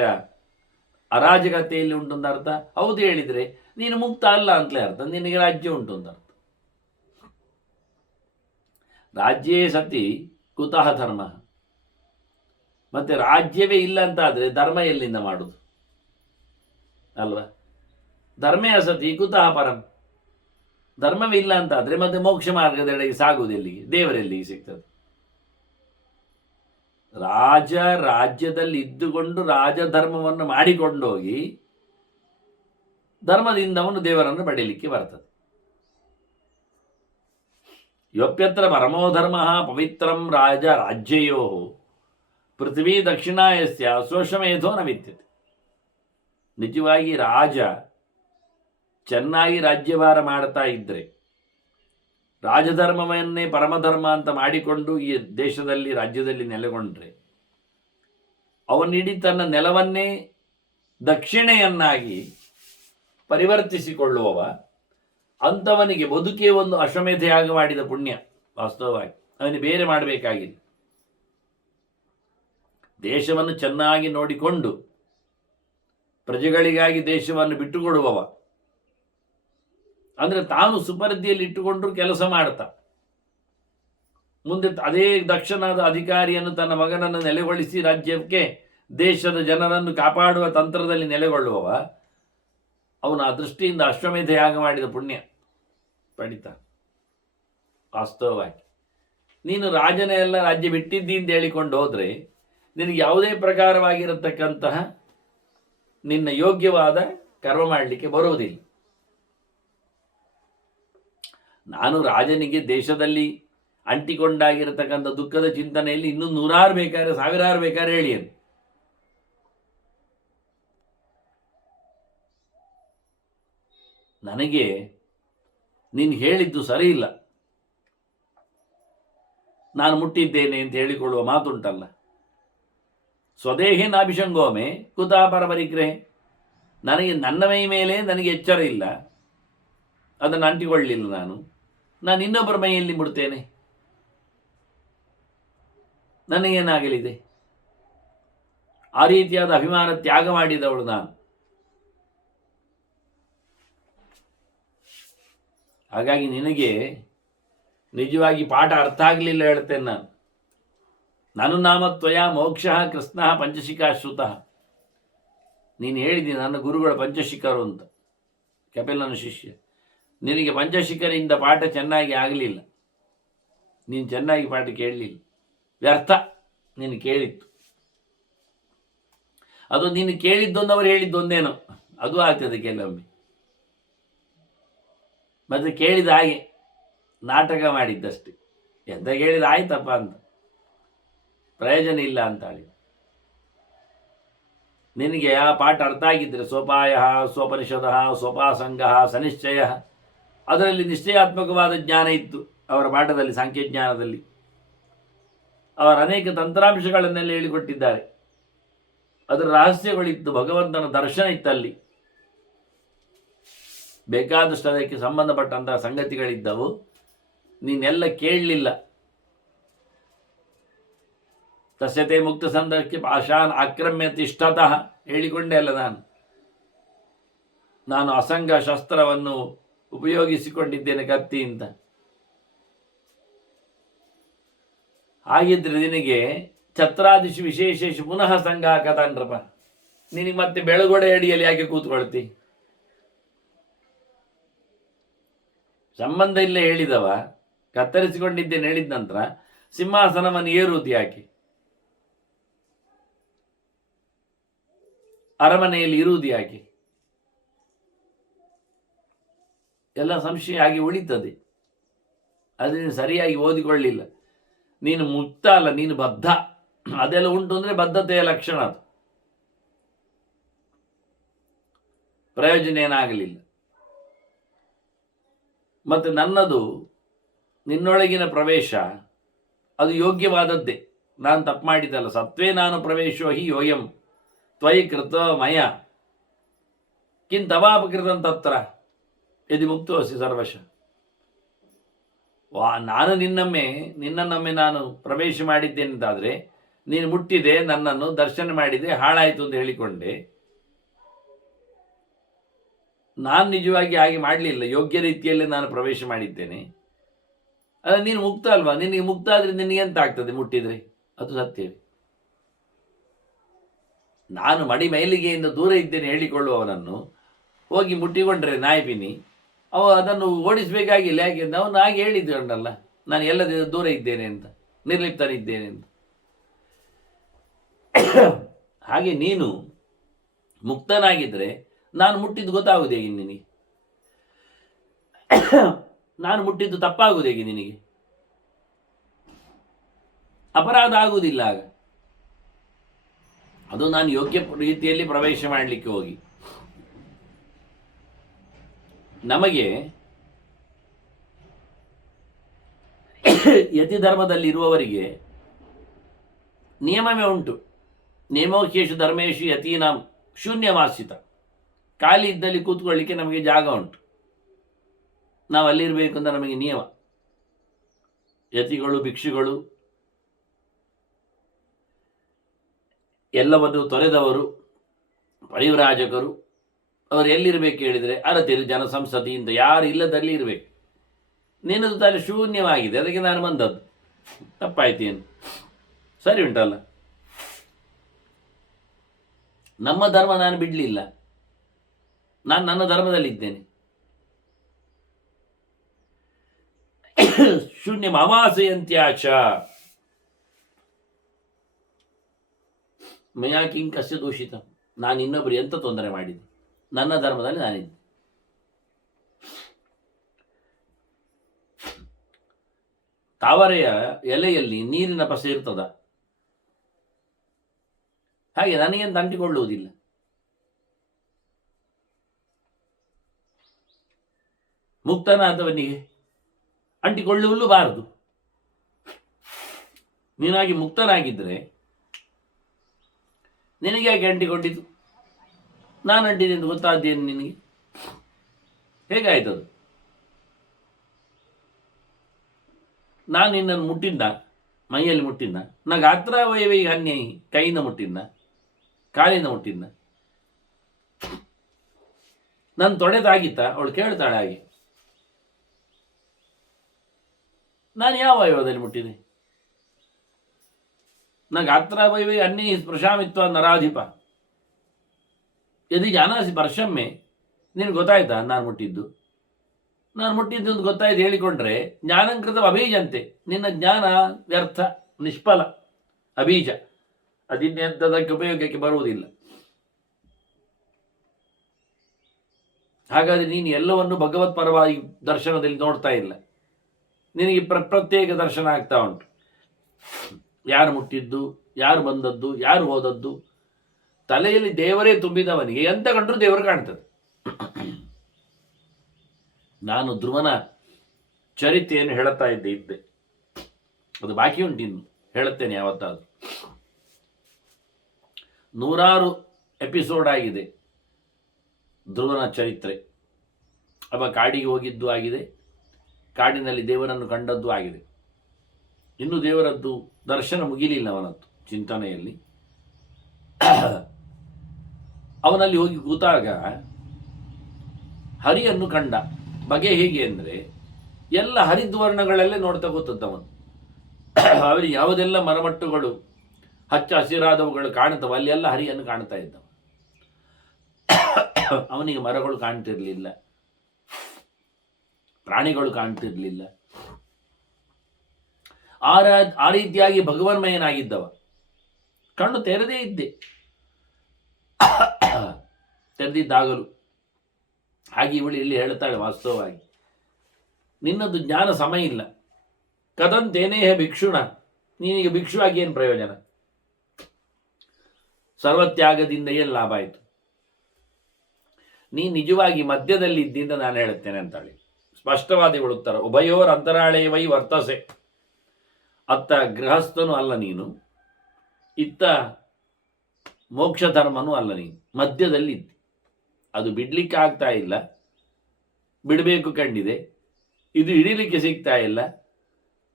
ಅರಾಜಕತೆಯಲ್ಲಿ ಉಂಟು ಅಂತ ಅರ್ಥ. ಹೌದು ಹೇಳಿದರೆ ನೀನು ಮುಕ್ತ ಅಲ್ಲ ಅಂತಲೇ ಅರ್ಥ, ನಿನಗೆ ರಾಜ್ಯ ಉಂಟು ಅಂತ ಅರ್ಥ. ರಾಜ್ಯೇ ಸತಿ ಕುತಃ ಧರ್ಮ. ಮತ್ತೆ ರಾಜ್ಯವೇ ಇಲ್ಲ ಅಂತಾದರೆ ಧರ್ಮ ಎಲ್ಲಿಂದ ಮಾಡುದು ಅಲ್ವಾ? ಧರ್ಮೇ ಅಸತಿ ಕುತಃ ಪರಂ. ಧರ್ಮವೇ ಇಲ್ಲ ಅಂತಾದರೆ ಮತ್ತೆ ಮೋಕ್ಷ ಮಾರ್ಗದೆಡೆಗೆ ಸಾಗುವುದೆಲ್ಲಿಗೆ, ದೇವರೆಲ್ಲಿಗೆ ಸಿಗ್ತದೆ? ರಾಜ ರಾಜ್ಯದಲ್ಲಿ ಇದ್ದುಕೊಂಡು ರಾಜಧರ್ಮವನ್ನು ಮಾಡಿಕೊಂಡೋಗಿ ಧರ್ಮದಿಂದ ಅವನು ದೇವರನ್ನು ಪಡೆಯಲಿಕ್ಕೆ ಬರ್ತದೆ. ಯೋಪ್ಯತ್ರ ಪರಮೋಧರ್ಮ ಪವಿತ್ರಂ ರಾಜ ರಾಜ್ಯಯೋ ಪೃಥ್ವೀ ದಕ್ಷಿಣಾಯಸ್ಯ ಸ್ವಶಮೇಧೋ ನ ವಿದ್ಯತೆ. ನಿಜವಾಗಿ ರಾಜ ಚೆನ್ನಾಗಿ ರಾಜ್ಯಭಾರ ಮಾಡ್ತಾ ಇದ್ದರೆ, ರಾಜಧರ್ಮವನ್ನೇ ಪರಮಧರ್ಮ ಅಂತ ಮಾಡಿಕೊಂಡು ಈ ದೇಶದಲ್ಲಿ ರಾಜ್ಯದಲ್ಲಿ ನೆಲೆಗೊಂಡ್ರೆ, ಅವನಿಡೀ ತನ್ನ ನೆಲವನ್ನೇ ದಕ್ಷಿಣೆಯನ್ನಾಗಿ ಪರಿವರ್ತಿಸಿಕೊಳ್ಳುವವ ಅಂಥವನಿಗೆ ಬದುಕೇ ಒಂದು ಅಶ್ವಮೇಧಯಾಗ ಮಾಡಿದ ಪುಣ್ಯ. ವಾಸ್ತವವಾಗಿ ಅವನಿಗೆ ಬೇರೆ ಮಾಡಬೇಕಾಗಿಲ್ಲ. ದೇಶವನ್ನು ಚೆನ್ನಾಗಿ ನೋಡಿಕೊಂಡು ಪ್ರಜೆಗಳಿಗಾಗಿ ದೇಶವನ್ನು ಬಿಟ್ಟುಕೊಡುವವ, ಅಂದರೆ ತಾನು ಸುಪರ್ದಿಯಲ್ಲಿ ಇಟ್ಟುಕೊಂಡ್ರು ಕೆಲಸ ಮಾಡ್ತಾ ಮುಂದೆ ಅದೇ ದಕ್ಷನಾದ ಅಧಿಕಾರಿಯನ್ನು ತನ್ನ ಮಗನನ್ನು ನೆಲೆಗೊಳಿಸಿ ರಾಜ್ಯಕ್ಕೆ ದೇಶದ ಜನರನ್ನು ಕಾಪಾಡುವ ತಂತ್ರದಲ್ಲಿ ನೆಲೆಗೊಳ್ಳುವವ, ಅವನು ಆ ದೃಷ್ಟಿಯಿಂದ ಅಶ್ವಮೇಧ ಯಾಗ ಮಾಡಿದ ಪುಣ್ಯ ಪಡಿತ. ವಾಸ್ತವವಾಗಿ ನೀನು ರಾಜನೇ ಎಲ್ಲ ರಾಜ್ಯ ಬಿಟ್ಟಿದ್ದಿ ಅಂತ ಹೇಳಿಕೊಂಡು ಹೋದರೆ ನಿನಗೆ ಯಾವುದೇ ಪ್ರಕಾರವಾಗಿರತಕ್ಕಂತಹ ನಿನ್ನ ಯೋಗ್ಯವಾದ ಕರ್ಮ ಮಾಡಲಿಕ್ಕೆ ಬರುವುದಿಲ್ಲ. ನಾನು ರಾಜನಿಗೆ ದೇಶದಲ್ಲಿ ಅಂಟಿಕೊಂಡಾಗಿರತಕ್ಕಂಥ ದುಃಖದ ಚಿಂತನೆಯಲ್ಲಿ ಇನ್ನೂ ನೂರಾರು ಬೇಕಾದ್ರೆ ಸಾವಿರಾರು ಬೇಕಾದ್ರೆ ಹೇಳಿಯನು. ನನಗೆ ನೀನು ಹೇಳಿದ್ದು ಸರಿ ಇಲ್ಲ, ನಾನು ಮುಟ್ಟಿದ್ದೇನೆ ಅಂತ ಹೇಳಿಕೊಳ್ಳುವ ಮಾತುಂಟಲ್ಲ. ಸ್ವದೇಹೇ ನಾಭಿಷಂಗೋಮೆ ಕುತಾ ಪರಪರಿಗ್ರಹೆ. ನನಗೆ ನನ್ನ ಮೈ ಮೇಲೆ ನನಗೆ ಎಚ್ಚರ ಇಲ್ಲ, ಅದನ್ನು ಅಂಟಿಕೊಳ್ಳಲಿಲ್ಲ, ನಾನು ಇನ್ನೊಬ್ಬರ ಮೈಯಲ್ಲಿ ಮುಡ್ತೇನೆ, ನನಗೇನಾಗಲಿದೆ? ಆ ರೀತಿಯಾದ ಅಭಿಮಾನ ತ್ಯಾಗ ಮಾಡಿದವಳು ನಾನು. ಹಾಗಾಗಿ ನಿನಗೆ ನಿಜವಾಗಿ ಪಾಠ ಅರ್ಥ ಆಗಲಿಲ್ಲ ಹೇಳ್ತೇನೆ ನಾನು. ನಾನು ನಾಮತ್ವಯ ಮೋಕ್ಷ ಕೃಷ್ಣ ಪಂಚಶಿಖಾಶ್ರುತಃ. ನೀನು ಹೇಳಿದ್ದೀನಿ ನನ್ನ ಗುರುಗಳ ಪಂಚಶಿಖರು ಅಂತ, ಕಪಿಲನ ಶಿಷ್ಯ. ನಿನಗೆ ಪಂಚಶಿಖರಿಂದ ಪಾಠ ಚೆನ್ನಾಗಿ ಆಗಲಿಲ್ಲ, ನೀನು ಚೆನ್ನಾಗಿ ಪಾಠ ಕೇಳಲಿಲ್ಲ, ವ್ಯರ್ಥ ನೀನು ಕೇಳಿತ್ತು. ಅದು ನೀನು ಕೇಳಿದ್ದೊಂದು ಅವರು ಹೇಳಿದ್ದೊಂದೇನೋ ಅದು ಆಗ್ತದೆ ಕೆಲವೊಮ್ಮೆ. ಮತ್ತು ಕೇಳಿದ ಹಾಗೆ ನಾಟಕ ಮಾಡಿದ್ದಷ್ಟೆ, ಎಂತ ಕೇಳಿದ ಆಯ್ತಪ್ಪ ಅಂತ, ಪ್ರಯೋಜನ ಇಲ್ಲ ಅಂತಾಳಿ. ನಿನಗೆ ಆ ಪಾಠ ಅರ್ಥ ಆಗಿದ್ದರೆ ಸ್ವಪಾಯ ಸ್ವಪನಿಷದ ಸ್ವಪಾಸಂಗ ಸನಿಶ್ಚಯ, ಅದರಲ್ಲಿ ನಿಶ್ಚಯಾತ್ಮಕವಾದ ಜ್ಞಾನ ಇತ್ತು ಅವರ ಪಾಠದಲ್ಲಿ, ಸಾಂಖ್ಯಜ್ಞಾನದಲ್ಲಿ. ಅವರ ಅನೇಕ ತಂತ್ರಾಂಶಗಳನ್ನೆಲ್ಲ ಹೇಳಿಕೊಟ್ಟಿದ್ದಾರೆ. ಅದರ ರಹಸ್ಯಗಳಿತ್ತು, ಭಗವಂತನ ದರ್ಶನ ಇತ್ತಲ್ಲಿ, ಬೇಕಾದಷ್ಟು ಅದಕ್ಕೆ ಸಂಬಂಧಪಟ್ಟಂತಹ ಸಂಗತಿಗಳಿದ್ದವು. ನೀನೆಲ್ಲ ಕೇಳಲಿಲ್ಲ. ತಸ್ಯತೆ ಮುಕ್ತ ಸಂದರ್ಭಕ್ಕೆ ಪಾಶಾನ್ ಆಕ್ರಮ್ಯ ತಿಷ್ಠತಃ ಹೇಳಿಕೊಂಡೆ ಅಲ್ಲ ನಾನು ಅಸಂಗ ಶಸ್ತ್ರವನ್ನು ಉಪಯೋಗಿಸಿಕೊಂಡಿದ್ದೇನೆ ಕತ್ತಿ ಅಂತ. ಹಾಗಿದ್ರೆ ನಿನಗೆ ಛತ್ರಾದಿಶು ವಿಶೇಷೇಶು ಪುನಃ ಸಂಘ ಕಥಾನ್ರಪ್ಪ. ನಿನಗೆ ಮತ್ತೆ ಬೆಳಗೊಡೆ ಅಡಿಯಲ್ಲಿ ಯಾಕೆ ಕೂತ್ಕೊಳ್ತಿ? ಸಂಬಂಧ ಇಲ್ಲ ಹೇಳಿದವ ಕತ್ತರಿಸಿಕೊಂಡಿದ್ದೇನೆ ಹೇಳಿದ ನಂತರ ಸಿಂಹಾಸನವನ್ನು ಏರುವುದು ಯಾಕೆ? ಅರಮನೆಯಲ್ಲಿ ಇರುವುದು ಯಾಕೆ? ಎಲ್ಲ ಸಂಶಯ ಆಗಿ ಉಳಿತದೆ. ಅದನ್ನು ಸರಿಯಾಗಿ ಓದಿಕೊಳ್ಳಿಲ್ಲ. ನೀನು ಮುಕ್ತ ಅಲ್ಲ, ನೀನು ಬದ್ಧ. ಅದೆಲ್ಲ ಉಂಟು ಅಂದರೆ ಬದ್ಧತೆಯ ಲಕ್ಷಣ. ಅದು ಪ್ರಯೋಜನ ಏನಾಗಲಿಲ್ಲ. ಮತ್ತು ನನ್ನದು ನಿನ್ನೊಳಗಿನ ಪ್ರವೇಶ ಅದು ಯೋಗ್ಯವಾದದ್ದೇ, ನಾನು ತಪ್ಪು ಮಾಡಿದ್ದಲ್ಲ. ಸತ್ವೇ ನಾನು ಪ್ರವೇಶೋ ಹಿ ಯೋಯಂ ತ್ವಯಿ ಕೃತ ಮಯ ಕಿಂತವಾಪಕೃತಂ ತತ್ರ ಯದಿ ಮುಕ್ತೋಸಿ ಸರ್ವಶ. ನಾನು ನಿನ್ನನ್ನೊಮ್ಮೆ ನಾನು ಪ್ರವೇಶ ಮಾಡಿದ್ದೇನೆ ಅಂತಾದರೆ, ನೀನು ಮುಟ್ಟಿದೆ, ನನ್ನನ್ನು ದರ್ಶನ ಮಾಡಿದೆ, ಹಾಳಾಯಿತು ಅಂತ ಹೇಳಿಕೊಂಡೆ. ನಾನು ನಿಜವಾಗಿ ಹಾಗೆ ಮಾಡಲಿಲ್ಲ, ಯೋಗ್ಯ ರೀತಿಯಲ್ಲಿ ನಾನು ಪ್ರವೇಶ ಮಾಡಿದ್ದೇನೆ. ಅಲ್ಲ, ನೀನು ಮುಕ್ತ ಅಲ್ವಾ? ನಿನಗೆ ಮುಕ್ತ ಆದರೆ ನಿನಗೆ ಎಂತ ಆಗ್ತದೆ ಮುಟ್ಟಿದರೆ? ಅದು ಸತ್ಯವೇ. ನಾನು ಮಡಿ ಮೈಲಿಗೆಯಿಂದ ದೂರ ಇದ್ದೇನೆ ಹೇಳಿಕೊಳ್ಳುವವನನ್ನು ಹೋಗಿ ಮುಟ್ಟಿಕೊಂಡ್ರೆ ನಾಯ್ಪಿನಿ, ಅದನ್ನು ಓಡಿಸಬೇಕಾಗಿಲ್ಲ. ಯಾಕೆ? ಅವನು ಹಾಗೆ ಹೇಳಿದ್ಕೊಂಡಲ್ಲ, ನಾನು ಎಲ್ಲ ದೂರ ಇದ್ದೇನೆ ಅಂತ, ನಿರ್ಲಿಪ್ತನಿದ್ದೇನೆ ಅಂತ. ಹಾಗೆ ನೀನು ಮುಕ್ತನಾಗಿದ್ದರೆ ನಾನು ಮುಟ್ಟಿದ್ದು ಗೊತ್ತಾಗುವುದು ಹೇಗೆ ನಿನಗೆ? ನಾನು ಮುಟ್ಟಿದ್ದು ತಪ್ಪಾಗುವುದು ಹೇಗೆ ನಿನಗೆ? ಅಪರಾಧ ಆಗುವುದಿಲ್ಲ ಆಗ. ಅದು ನಾನು ಯೋಗ್ಯ ರೀತಿಯಲ್ಲಿ ಪ್ರವೇಶ ಮಾಡಲಿಕ್ಕೆ ಹೋಗಿ. ನಮಗೆ ಯತಿ ಧರ್ಮದಲ್ಲಿ ಇರುವವರಿಗೆ ನಿಯಮವೇ ಉಂಟು. ನೇಮೋಖ್ಯೇಶು ಧರ್ಮೇಶು ಯತೀನಾಂ ಶೂನ್ಯವಾಸಿತ. ಖಾಲಿ ಇದ್ದಲ್ಲಿ ಕೂತ್ಕೊಳ್ಳಿಕ್ಕೆ ನಮಗೆ ಜಾಗ ಉಂಟು, ನಾವು ಅಲ್ಲಿರಬೇಕು ಅಂತ ನಮಗೆ ನಿಯಮ. ಯತಿಗಳು, ಭಿಕ್ಷುಗಳು, ಎಲ್ಲವನ್ನು ತೊರೆದವರು, ಪರಿವ್ರಾಜಕರು, ಅವರು ಎಲ್ಲಿರಬೇಕು ಹೇಳಿದರೆ ಅರತಿರು ಜನಸಂಸತಿ ಅಂತ ಯಾರು ಇಲ್ಲದಲ್ಲಿ ಇರಬೇಕು. ನಿನ್ನದು ತಲೆ ಶೂನ್ಯವಾಗಿದೆ, ಅದಕ್ಕೆ ನಾನು ಬಂದದ್ದು. ತಪ್ಪಾಯ್ತೇನು? ಸರಿ ಉಂಟಲ್ಲ. ನಮ್ಮ ಧರ್ಮ ನಾನು ಬಿಡಲಿಲ್ಲ, ನಾನು ನನ್ನ ಧರ್ಮದಲ್ಲಿದ್ದೇನೆ. ಶೂನ್ಯ ಅಮಾಸೆಯಂತ್ಯಾಚ ಮಯಾ ಕಿಂ ಕಸ್ಯ ದೂಷಿತ. ನಾನು ಇನ್ನೊಬ್ಬರು ಎಂತ ತೊಂದರೆ ಮಾಡಿದೆ? ನನ್ನ ಧರ್ಮದಲ್ಲಿ ನಾನಿದ್ದೆ. ತಾವರೆಯ ಎಲೆಯಲ್ಲಿ ನೀರಿನ ಪಸ ಇರ್ತದ? ಹಾಗೆ ನನಗೆಂತ ಅಂಟಿಕೊಳ್ಳುವುದಿಲ್ಲ. ಮುಕ್ತನಾದವನಿಗೆ ಅಂಟಿಕೊಳ್ಳಲು ಬಾರದು. ನೀನಾಗಿ ಮುಕ್ತನಾಗಿದ್ದರೆ ನಿನಗೆ ಯಾಕೆ ಅಂಟಿಕೊಂಡಿದ್ದು? ನಾನು ಅಂಟಿದೆ ಅಂತ ಗೊತ್ತಾದ್ದೇನು ನಿನಗೆ? ಹೇಗಾಯ್ತದು? ನಾನು ನಿನ್ನನ್ನು ಮುಟ್ಟಿದ್ದ, ಮೈಯಲ್ಲಿ ಮುಟ್ಟಿದ್ದ? ನಾ ಗಾತ್ರ ವೈವೈಗೆ ಅನ್ಯಾಯಿ ಕೈಯಿಂದ ಮುಟ್ಟಿದ್ದ, ಕಾಲಿಂದ ಮುಟ್ಟಿದ್ದ? ನನ್ನ ತೊಡೆದಾಗಿತ್ತ? ಅವಳು ಕೇಳ್ತಾಳೆ ಹಾಗೆ. ನಾನು ಯಾವ ವೈವದಲ್ಲಿ ಮುಟ್ಟಿದೆ? ನಾ ಗಾತ್ರ ವೈವೈ ಅನ್ಯ ಸ್ಪೃಶಾಮಿತ್ವ ನರಾಧಿಪ ಯದಿ ಜಾನಾಸಿ ಪರ್ಶಮ್ಮೆ. ನಿನಗೆ ಗೊತ್ತಾಯ್ತಾ ನಾನು ಮುಟ್ಟಿದ್ದು? ನಾನು ಮುಟ್ಟಿದ್ದು ಅಂತ ಗೊತ್ತಾಯ್ತು ಹೇಳಿಕೊಂಡ್ರೆ ಜ್ಞಾನಂಕೃತ ಅಬೀಜಂತೆ. ನಿನ್ನ ಜ್ಞಾನ ವ್ಯರ್ಥ, ನಿಷ್ಫಲ, ಅಬೀಜ. ಅದಿನ್ನೆಂಥದಕ್ಕೆ ಉಪಯೋಗಕ್ಕೆ ಬರುವುದಿಲ್ಲ. ಹಾಗಾದರೆ ನೀನು ಎಲ್ಲವನ್ನು ಭಗವತ್ ಪರವಾಗಿ ದರ್ಶನದಲ್ಲಿ ನೋಡ್ತಾ ಇಲ್ಲ. ನಿನಗೆ ಪ್ರತ್ಯೇಕ ದರ್ಶನ ಆಗ್ತಾ ಉಂಟು. ಯಾರು ಮುಟ್ಟಿದ್ದು, ಯಾರು ಬಂದದ್ದು, ಯಾರು ಹೋದದ್ದು. ತಲೆಯಲ್ಲಿ ದೇವರೇ ತುಂಬಿದವನಿಗೆ ಎಂತ ಕಂಡ್ರೂ ದೇವರು ಕಾಣ್ತದೆ. ನಾನು ಧ್ರುವನ ಚರಿತ್ರೆಯನ್ನು ಹೇಳುತ್ತಾ ಇದ್ದೆ. ಅದು ಬಾಕಿ ಉಂಟಿನ್ನು, ಹೇಳುತ್ತೇನೆ ಯಾವತ್ತಾದರೂ. 100 ಎಪಿಸೋಡ್ ಆಗಿದೆ ಧ್ರುವನ ಚರಿತ್ರೆ. ಅವ ಕಾಡಿಗೆ ಹೋಗಿದ್ದು ಆಗಿದೆ, ಕಾಡಿನಲ್ಲಿ ದೇವರನ್ನು ಕಂಡದ್ದು ಆಗಿದೆ. ಇನ್ನು ದೇವರದ್ದು ದರ್ಶನ ಮುಗಿಲಿಲ್ಲ ಅವನದ್ದು ಚಿಂತನೆಯಲ್ಲಿ. ಅವನಲ್ಲಿ ಹೋಗಿ ಕೂತಾಗ ಹರಿಯನ್ನು ಕಂಡ ಬಗೆ ಹೇಗೆ ಅಂದರೆ, ಎಲ್ಲ ಹರಿದ್ವರ್ಣಗಳಲ್ಲೇ ನೋಡ್ತಾ ಕೂತದ್ದವನು. ಅವರಿಗೆ ಯಾವುದೆಲ್ಲ ಮರಮಟ್ಟುಗಳು ಹಚ್ಚ ಹಸಿರಾದವುಗಳು ಕಾಣುತ್ತವೆ, ಅಲ್ಲೆಲ್ಲ ಹರಿಯನ್ನು ಕಾಣ್ತಾ ಇದ್ದವ. ಅವನಿಗೆ ಮರಗಳು ಕಾಣ್ತಿರ್ಲಿಲ್ಲ, ಪ್ರಾಣಿಗಳು ಕಾಣ್ತಿರ್ಲಿಲ್ಲ. ಆ ರೀತಿಯಾಗಿ ಭಗವನ್ಮಯನಾಗಿದ್ದವ. ಕಣ್ಣು ತೆರೆದೇ ಇದ್ದೆ, ತೆರೆದಿದ್ದಾಗಲು. ಹಾಗೆ ಇವಳು ಇಲ್ಲಿ ಹೇಳ್ತಾಳೆ, ವಾಸ್ತವವಾಗಿ ನಿನ್ನದು ಜ್ಞಾನ ಸಮಯ ಇಲ್ಲ. ಕದಂತೇನೇಹ ಭಿಕ್ಷುಣ, ನೀನೀಗ ಭಿಕ್ಷುವಾಗಿ ಏನು ಪ್ರಯೋಜನ? ಸರ್ವತ್ಯಾಗದಿಂದ ಏನು ಲಾಭ ಆಯಿತು? ನೀ ನಿಜವಾಗಿ ಮಧ್ಯದಲ್ಲಿ ಇದ್ದಿಂದ ನಾನು ಹೇಳುತ್ತೇನೆ ಅಂತಾಳೆ. ಸ್ಪಷ್ಟವಾದಿಗಳು ಉತ್ತರ. ಉಭಯೋರ್ ಅಂತರಾಳೇ ವೈ ವರ್ತಸೆ. ಅತ್ತ ಗೃಹಸ್ಥನೂ ಅಲ್ಲ ನೀನು, ಇತ್ತ ಮೋಕ್ಷ ಧರ್ಮನೂ ಅಲ್ಲ ನೀನು, ಮಧ್ಯದಲ್ಲಿ ಇದ್ದಿ. ಅದು ಬಿಡ್ಲಿಕ್ಕೆ ಆಗ್ತಾ ಇಲ್ಲ, ಬಿಡಬೇಕು ಕಂಡಿದೆ. ಇದು ಹಿಡಿಲಿಕ್ಕೆ ಸಿಗ್ತಾ ಇಲ್ಲ,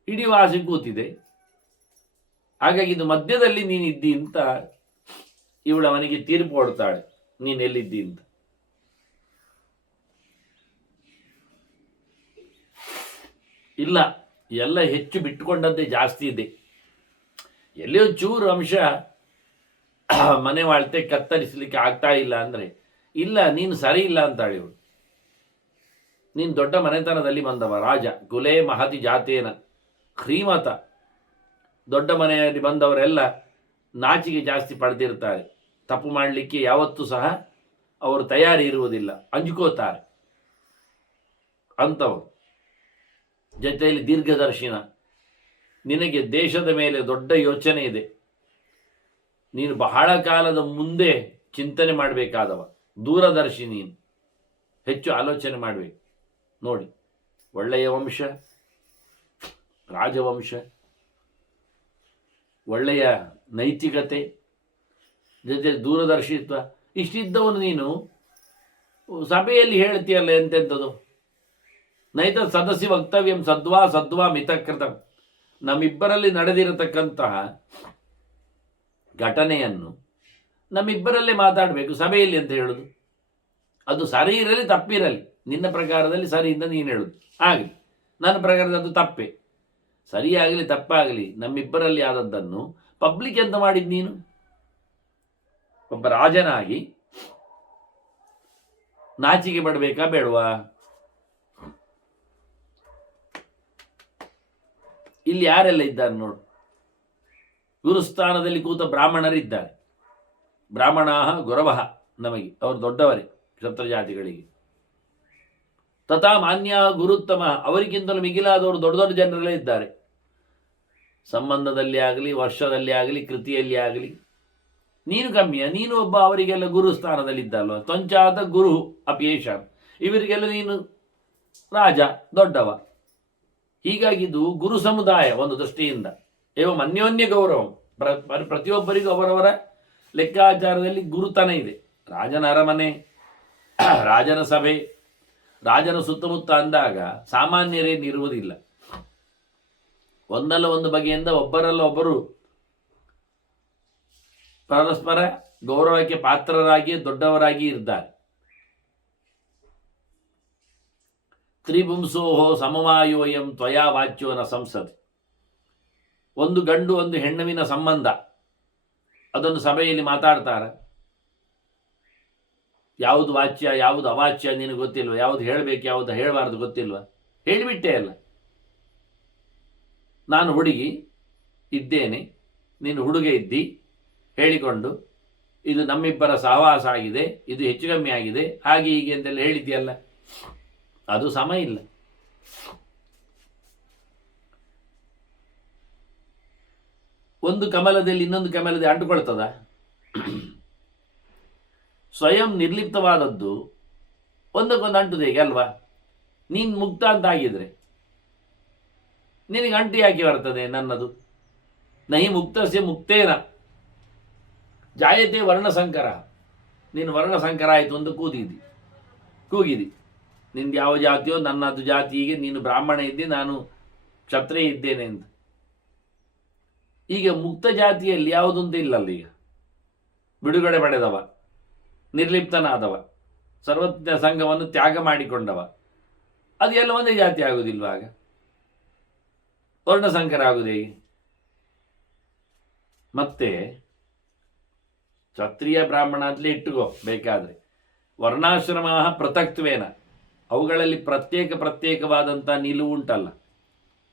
ಹಿಡಿಯುವಾಸಿ ಕೂತಿದೆ. ಹಾಗಾಗಿ ಇದು ಮಧ್ಯದಲ್ಲಿ ನೀನಿದ್ದಿ ಅಂತ ಇವಳು ಅವನಿಗೆ ತೀರ್ಪು ಕೊಡ್ತಾಳೆ, ನೀನೆಲ್ಲಿದ್ದಿ ಅಂತ. ಇಲ್ಲ, ಎಲ್ಲ ಹೆಚ್ಚು ಬಿಟ್ಟುಕೊಂಡದ್ದೇ ಜಾಸ್ತಿ ಇದೆ. ಎಲ್ಲಿಯೋ ಚೂರು ಅಂಶ ಮನೆ ವಾಳ್ತೆ ಕತ್ತರಿಸಲಿಕ್ಕೆ ಆಗ್ತಾ ಇಲ್ಲ ಅಂದರೆ, ಇಲ್ಲ ನೀನು ಸರಿ ಇಲ್ಲ ಅಂತಾಳೆ ಇವಳು. ನೀನು ದೊಡ್ಡ ಮನೆತನದಲ್ಲಿ ಬಂದವ, ರಾಜ, ಕುಲೇ ಮಹತಿ ಜಾತೇನ ಶ್ರೀಮತ. ದೊಡ್ಡ ಮನೆಯಲ್ಲಿ ಬಂದವರೆಲ್ಲ ನಾಚಿಕೆ ಜಾಸ್ತಿ ಪಡೆದಿರ್ತಾರೆ. ತಪ್ಪು ಮಾಡಲಿಕ್ಕೆ ಯಾವತ್ತೂ ಸಹ ಅವರು ತಯಾರಿ ಇರುವುದಿಲ್ಲ, ಅಂಜ್ಕೋತಾರೆ ಅಂಥವರು. ಜೊತೆಯಲ್ಲಿ ದೀರ್ಘದರ್ಶಿನ. ನಿನಗೆ ದೇಶದ ಮೇಲೆ ದೊಡ್ಡ ಯೋಚನೆ ಇದೆ. ನೀನು ಬಹಳ ಕಾಲದ ಮುಂದೆ ಚಿಂತನೆ ಮಾಡಬೇಕಾದವ, ದೂರದರ್ಶಿ. ನೀನು ಹೆಚ್ಚು ಆಲೋಚನೆ ಮಾಡಬೇಕು. ನೋಡಿ, ಒಳ್ಳೆಯ ವಂಶ, ರಾಜವಂಶ, ಒಳ್ಳೆಯ ನೈತಿಕತೆ, ಜೊತೆ ದೂರದರ್ಶಿತ್ವ ಇಷ್ಟಿದ್ದವನು ನೀನು ಸಭೆಯಲ್ಲಿ ಹೇಳ್ತೀಯಲ್ಲ ಎಂತೆಂಥದ್ದು. ನೈತ ಸದಸ್ಯ ವಕ್ತವ್ಯಂ ಸದ್ವಾ ಮಿತಕೃತ. ನಮ್ಮಿಬ್ಬರಲ್ಲಿ ನಡೆದಿರತಕ್ಕಂತಹ ಘಟನೆಯನ್ನು ನಮ್ಮಿಬ್ಬರಲ್ಲೇ ಮಾತಾಡಬೇಕು ಸಭೆಯಲ್ಲಿ ಅಂತ ಹೇಳೋದು. ಅದು ಸರಿ ಇರಲಿ ತಪ್ಪಿರಲಿ, ನಿನ್ನ ಪ್ರಕಾರದಲ್ಲಿ ಸರಿಯಿಂದ ನೀನು ಹೇಳೋದು ಆಗಲಿ, ನನ್ನ ಪ್ರಕಾರದ ಅದು ತಪ್ಪೆ. ಸರಿಯಾಗಲಿ ತಪ್ಪಾಗಲಿ, ನಮ್ಮಿಬ್ಬರಲ್ಲಿ ಆದದ್ದನ್ನು ಪಬ್ಲಿಕ್ ಎಂತ ಮಾಡಿದ್ದು ನೀನು? ಒಬ್ಬ ರಾಜನಾಗಿ ನಾಚಿಕೆ ಪಡಬೇಕಾ ಬೇಡವಾ? ಇಲ್ಲಿ ಯಾರೆಲ್ಲ ಇದ್ದಾರೆ ನೋಡು. ಗುರುಸ್ಥಾನದಲ್ಲಿ ಕೂತ ಬ್ರಾಹ್ಮಣರಿದ್ದಾರೆ. ಬ್ರಾಹ್ಮಣಾಹ ಗುರವಃ, ನಮಗೆ ಅವರು ದೊಡ್ಡವರೇ ಕ್ಷತ್ರಜಾತಿಗಳಿಗೆ. ತಥಾ ಮಾನ್ಯ ಗುರುತ್ತಮ, ಅವರಿಗಿಂತಲೂ ಮಿಗಿಲಾದವರು ದೊಡ್ಡ ದೊಡ್ಡ ಜನರಲ್ಲೇ ಇದ್ದಾರೆ. ಸಂಬಂಧದಲ್ಲಿ ಆಗಲಿ, ವರ್ಷದಲ್ಲಿ ಆಗಲಿ, ಕೃತಿಯಲ್ಲಿ ಆಗಲಿ. ನೀನು ಕಮ್ಮಿಯ, ನೀನು ಒಬ್ಬ ಅವರಿಗೆಲ್ಲ ಗುರು ಸ್ಥಾನದಲ್ಲಿದ್ದಲ್ವ. ತ್ವಂಚಾತ ಗುರು ಅಪೇಶ, ಇವರಿಗೆಲ್ಲ ನೀನು ರಾಜ, ದೊಡ್ಡವ. ಹೀಗಾಗಿದ್ದು ಗುರು ಸಮುದಾಯ ಒಂದು ದೃಷ್ಟಿಯಿಂದ. ಏವಂ ಅನ್ಯೋನ್ಯ ಗೌರವ, ಪ್ರತಿಯೊಬ್ಬರಿಗೂ ಅವರವರ ಲೆಕ್ಕಾಚಾರದಲ್ಲಿ ಗುರುತನ ಇದೆ. ರಾಜನ ಅರಮನೆ, ರಾಜನ ಸಭೆ, ರಾಜನ ಸುತ್ತಮುತ್ತ ಅಂದಾಗ ಸಾಮಾನ್ಯರೇನಿರುವುದಿಲ್ಲ. ಒಂದಲ್ಲ ಒಂದು ಬಗೆಯಿಂದ ಒಬ್ಬರಲ್ಲ ಒಬ್ಬರು ಪರಸ್ಪರ ಗೌರವಕ್ಕೆ ಪಾತ್ರರಾಗಿ ದೊಡ್ಡವರಾಗಿ ಇದ್ದಾರೆ. ತ್ರಿಪುಂಸೋಹೋ ಸಮವಾಯೋಯಂ ತ್ವಯಾ ವಾಚ್ಯೋ ನ ಸಂಸತ್. ಒಂದು ಗಂಡು ಒಂದು ಹೆಣ್ಣುವಿನ ಸಂಬಂಧ, ಅದನ್ನು ಸಭೆಯಲ್ಲಿ ಮಾತಾಡ್ತಾರೆ. ಯಾವುದು ವಾಚ್ಯ ಯಾವುದು ಅವಾಚ್ಯ ನಿನಗೆ ಗೊತ್ತಿಲ್ವ? ಯಾವುದು ಹೇಳಬೇಕು ಯಾವುದು ಹೇಳಬಾರ್ದು ಗೊತ್ತಿಲ್ವ? ಹೇಳಿಬಿಟ್ಟೆ ಅಲ್ಲ. ನಾನು ಹುಡುಗಿ ಇದ್ದೇನೆ, ನೀನು ಹುಡುಗ ಇದ್ದಿ, ಹೇಳಿಕೊಂಡು ಇದು ನಮ್ಮಿಬ್ಬರ ಸಹವಾಸ ಆಗಿದೆ, ಇದು ಹೆಚ್ಚು ಕಮ್ಮಿ ಆಗಿದೆ, ಹಾಗೆ ಹೀಗೆ ಅಂತೆಲ್ಲ ಹೇಳಿದ್ಯಲ್ಲ, ಅದು ಸಮ ಇಲ್ಲ. ಒಂದು ಕಮಲದಲ್ಲಿ ಇನ್ನೊಂದು ಕಮಲದಲ್ಲಿ ಅಂಟುಕೊಳ್ತದ? ಸ್ವಯಂ ನಿರ್ಲಿಪ್ತವಾದದ್ದು ಒಂದಕ್ಕೊಂದು ಅಂಟುದು ಹೇಗೆ ಅಲ್ವಾ? ನೀನು ಮುಕ್ತ ಅಂತ ಆಗಿದ್ರೆ ನಿನಗೆ ಅಂಟು ಯಾಕೆ ಬರ್ತದೆ? ನನ್ನದು ನಹಿ ಮುಕ್ತಸ್ಯ ಮುಕ್ತೇನ ಜಾಯತೆ ವರ್ಣಸಂಕರ. ನೀನು ವರ್ಣಸಂಕರ ಆಯಿತು ಅಂತ ಕೂಗಿದಿ. ನಿಂದು ಯಾವ ಜಾತಿಯೋ ನನ್ನದು ಜಾತಿಗೆ, ನೀನು ಬ್ರಾಹ್ಮಣ ಇದ್ದೆ ನಾನು ಕ್ಷತ್ರಿಯ ಇದ್ದೇನೆ ಅಂತ. ಈಗ ಮುಕ್ತ ಜಾತಿಯಲ್ಲಿ ಯಾವುದೊಂದು ಇಲ್ಲಲ್ಲ. ಈಗ ಬಿಡುಗಡೆ ಪಡೆದವ, ನಿರ್ಲಿಪ್ತನಾದವ, ಸರ್ವಜ್ಞ ಸಂಘವನ್ನು ತ್ಯಾಗ ಮಾಡಿಕೊಂಡವ, ಅದು ಎಲ್ಲ ಒಂದೇ ಜಾತಿ ಆಗುವುದಿಲ್ವ? ಆಗ ವರ್ಣಸಂಕರ ಆಗುವುದು ಹೇಗೆ? ಮತ್ತೆ ಕ್ಷತ್ರಿಯ ಬ್ರಾಹ್ಮಣ ಅಂತಲೇ ಇಟ್ಟುಕೋ ಬೇಕಾದರೆ. ವರ್ಣಾಶ್ರಮ ಪೃಥಕ್ತ್ವೇನ, ಅವುಗಳಲ್ಲಿ ಪ್ರತ್ಯೇಕವಾದಂಥ ನಿಲುವು ಉಂಟಲ್ಲ.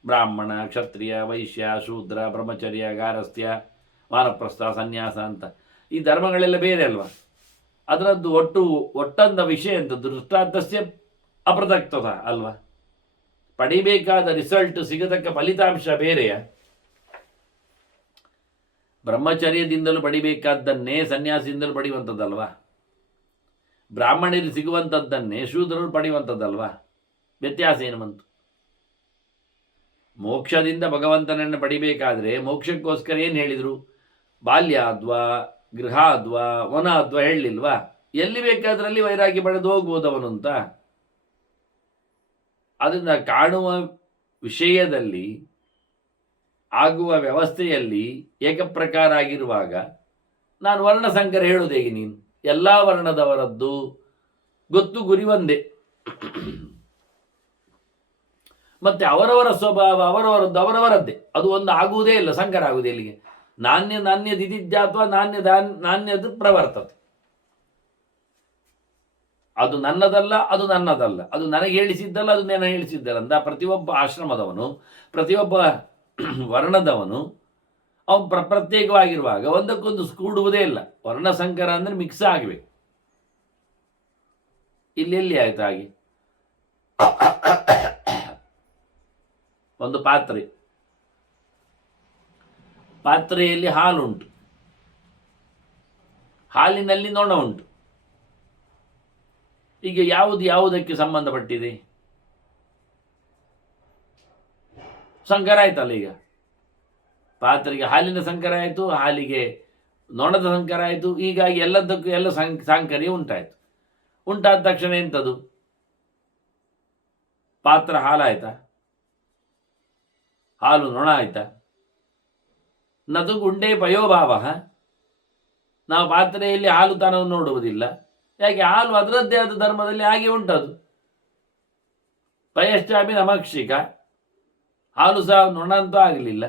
ಬ್ರಾಹ್ಮಣ, ಕ್ಷತ್ರಿಯ, ವೈಶ್ಯ, ಶೂದ್ರ, ಬ್ರಹ್ಮಚರ್ಯ, ಗಾರಸ್ಥ್ಯ, ವಾನಪ್ರಸ್ಥ, ಸನ್ಯಾಸ ಅಂತ ಈ ಧರ್ಮಗಳೆಲ್ಲ ಬೇರೆ ಅಲ್ವಾ? ಅದರದ್ದು ಒಟ್ಟಂದ ವಿಷಯ ಅಂತ ದೃಷ್ಟಾಂತಸ್ಯ ಅಪೃಥಕ್ತದ ಅಲ್ವಾ? ಪಡಿಬೇಕಾದ ರಿಸಲ್ಟ್, ಸಿಗತಕ್ಕ ಫಲಿತಾಂಶ ಬೇರೆಯ. ಬ್ರಹ್ಮಚರ್ಯದಿಂದಲೂ ಪಡಿಬೇಕಾದ್ದನ್ನೇ ಸನ್ಯಾಸದಿಂದಲೂ ಪಡೆಯುವಂಥದ್ದಲ್ವಾ? ಬ್ರಾಹ್ಮಣರಿಗೆ ಸಿಗುವಂಥದ್ದನ್ನೇ ಶೂದ್ರರು ಪಡೆಯುವಂಥದ್ದಲ್ವಾ? ವ್ಯತ್ಯಾಸ ಏನು ಬಂತು? ಮೋಕ್ಷದಿಂದ ಭಗವಂತನನ್ನು ಪಡಿಬೇಕಾದ್ರೆ ಮೋಕ್ಷಕ್ಕೋಸ್ಕರ ಏನು ಹೇಳಿದರು? ಬಾಲ್ಯ ಅದ್ವಾ, ಗೃಹ ಅದ್ವಾ, ವನ ಅದ್ವಾ ಹೇಳಲಿಲ್ವಾ? ಎಲ್ಲಿ ಬೇಕಾದ್ರಲ್ಲಿ ವೈರಾಗ್ಯ ಪಡೆದು ಹೋಗ್ಬೋದು ಅವನು ಅಂತ. ಅದನ್ನು ಕಾಣುವ ವಿಷಯದಲ್ಲಿ, ಆಗುವ ವ್ಯವಸ್ಥೆಯಲ್ಲಿ ಏಕಪ್ರಕಾರ ಆಗಿರುವಾಗ ನಾನು ವರ್ಣಸಂಕರ ಹೇಳೋದು ಹೇಗೆ? ನೀನು ಎಲ್ಲ ವರ್ಣದವರದ್ದು ಗೊತ್ತು, ಗುರಿ ಒಂದೇ. ಮತ್ತೆ ಅವರವರ ಸ್ವಭಾವ ಅವರವರದ್ದೇ, ಅದು ಒಂದು ಆಗುವುದೇ ಇಲ್ಲ, ಸಂಕರ ಆಗುವುದೇ. ಇಲ್ಲಿಗೆ ನಾಣ್ಯದಿದ್ಯ ಅಥವಾ ನಾಣ್ಯದ ಪ್ರವರ್ತತೆ. ಅದು ನನ್ನದಲ್ಲ, ಅದು ನನ್ನದಲ್ಲ, ಅದು ನನಗೆ ಹೇಳಿಸಿದ್ದಲ್ಲ, ಅದು ನಾನು ಹೇಳಿಸಿದ್ದಲ್ಲ ಅಂತ ಪ್ರತಿಯೊಬ್ಬ ಆಶ್ರಮದವನು, ಪ್ರತಿಯೊಬ್ಬ ವರ್ಣದವನು ಅವನು ಪ್ರತ್ಯೇಕವಾಗಿರುವಾಗ ಒಂದಕ್ಕೊಂದು ಕೂಡುವುದೇ ಇಲ್ಲ. ವರ್ಣಸಂಕರ ಅಂದರೆ ಮಿಕ್ಸ್ ಆಗಬೇಕು. ಇಲ್ಲೆಲ್ಲಿ ಆಯ್ತು ಹಾಗೆ? ಒಂದು ಪಾತ್ರೆಯಲ್ಲಿ ಹಾಲು ಉಂಟು, ಹಾಲಿನಲ್ಲಿ ನೊಣ ಉಂಟು. ಈಗ ಯಾವುದಕ್ಕೆ ಸಂಬಂಧಪಟ್ಟಿದೆ? ಸಂಕರ ಆಯ್ತಲ್ಲ. ಈಗ ಪಾತ್ರೆಗೆ ಹಾಲಿನ ಸಂಕರ ಆಯಿತು, ಹಾಲಿಗೆ ನೊಣದ ಸಂಕರ ಆಯಿತು. ಹೀಗಾಗಿ ಎಲ್ಲದಕ್ಕೂ ಎಲ್ಲ ಸಾಂಕರ್ಯ ಉಂಟಾಯಿತು. ಉಂಟಾದ ತಕ್ಷಣ ಎಂಥದ್ದು? ಪಾತ್ರ ಹಾಲಾಯ್ತಾ? ಹಾಲು ನೊಣ ಆಯ್ತಾ? ನದು ಗುಂಡೇ ಪಯೋಭಾವ. ನಾವು ಪಾತ್ರೆಯಲ್ಲಿ ಹಾಲು ತನವನ್ನು ನೋಡುವುದಿಲ್ಲ. ಯಾಕೆ? ಹಾಲು ಅದರದ್ದೇ ಆದ ಧರ್ಮದಲ್ಲಿ ಹಾಗೆ ಉಂಟದು. ಪಯಶ್ಚಾಪಿ ನಮಕ್ಷಿಕ. ಹಾಲು ಸಹ ನೊಣ ಅಂತೂ ಆಗಲಿಲ್ಲ,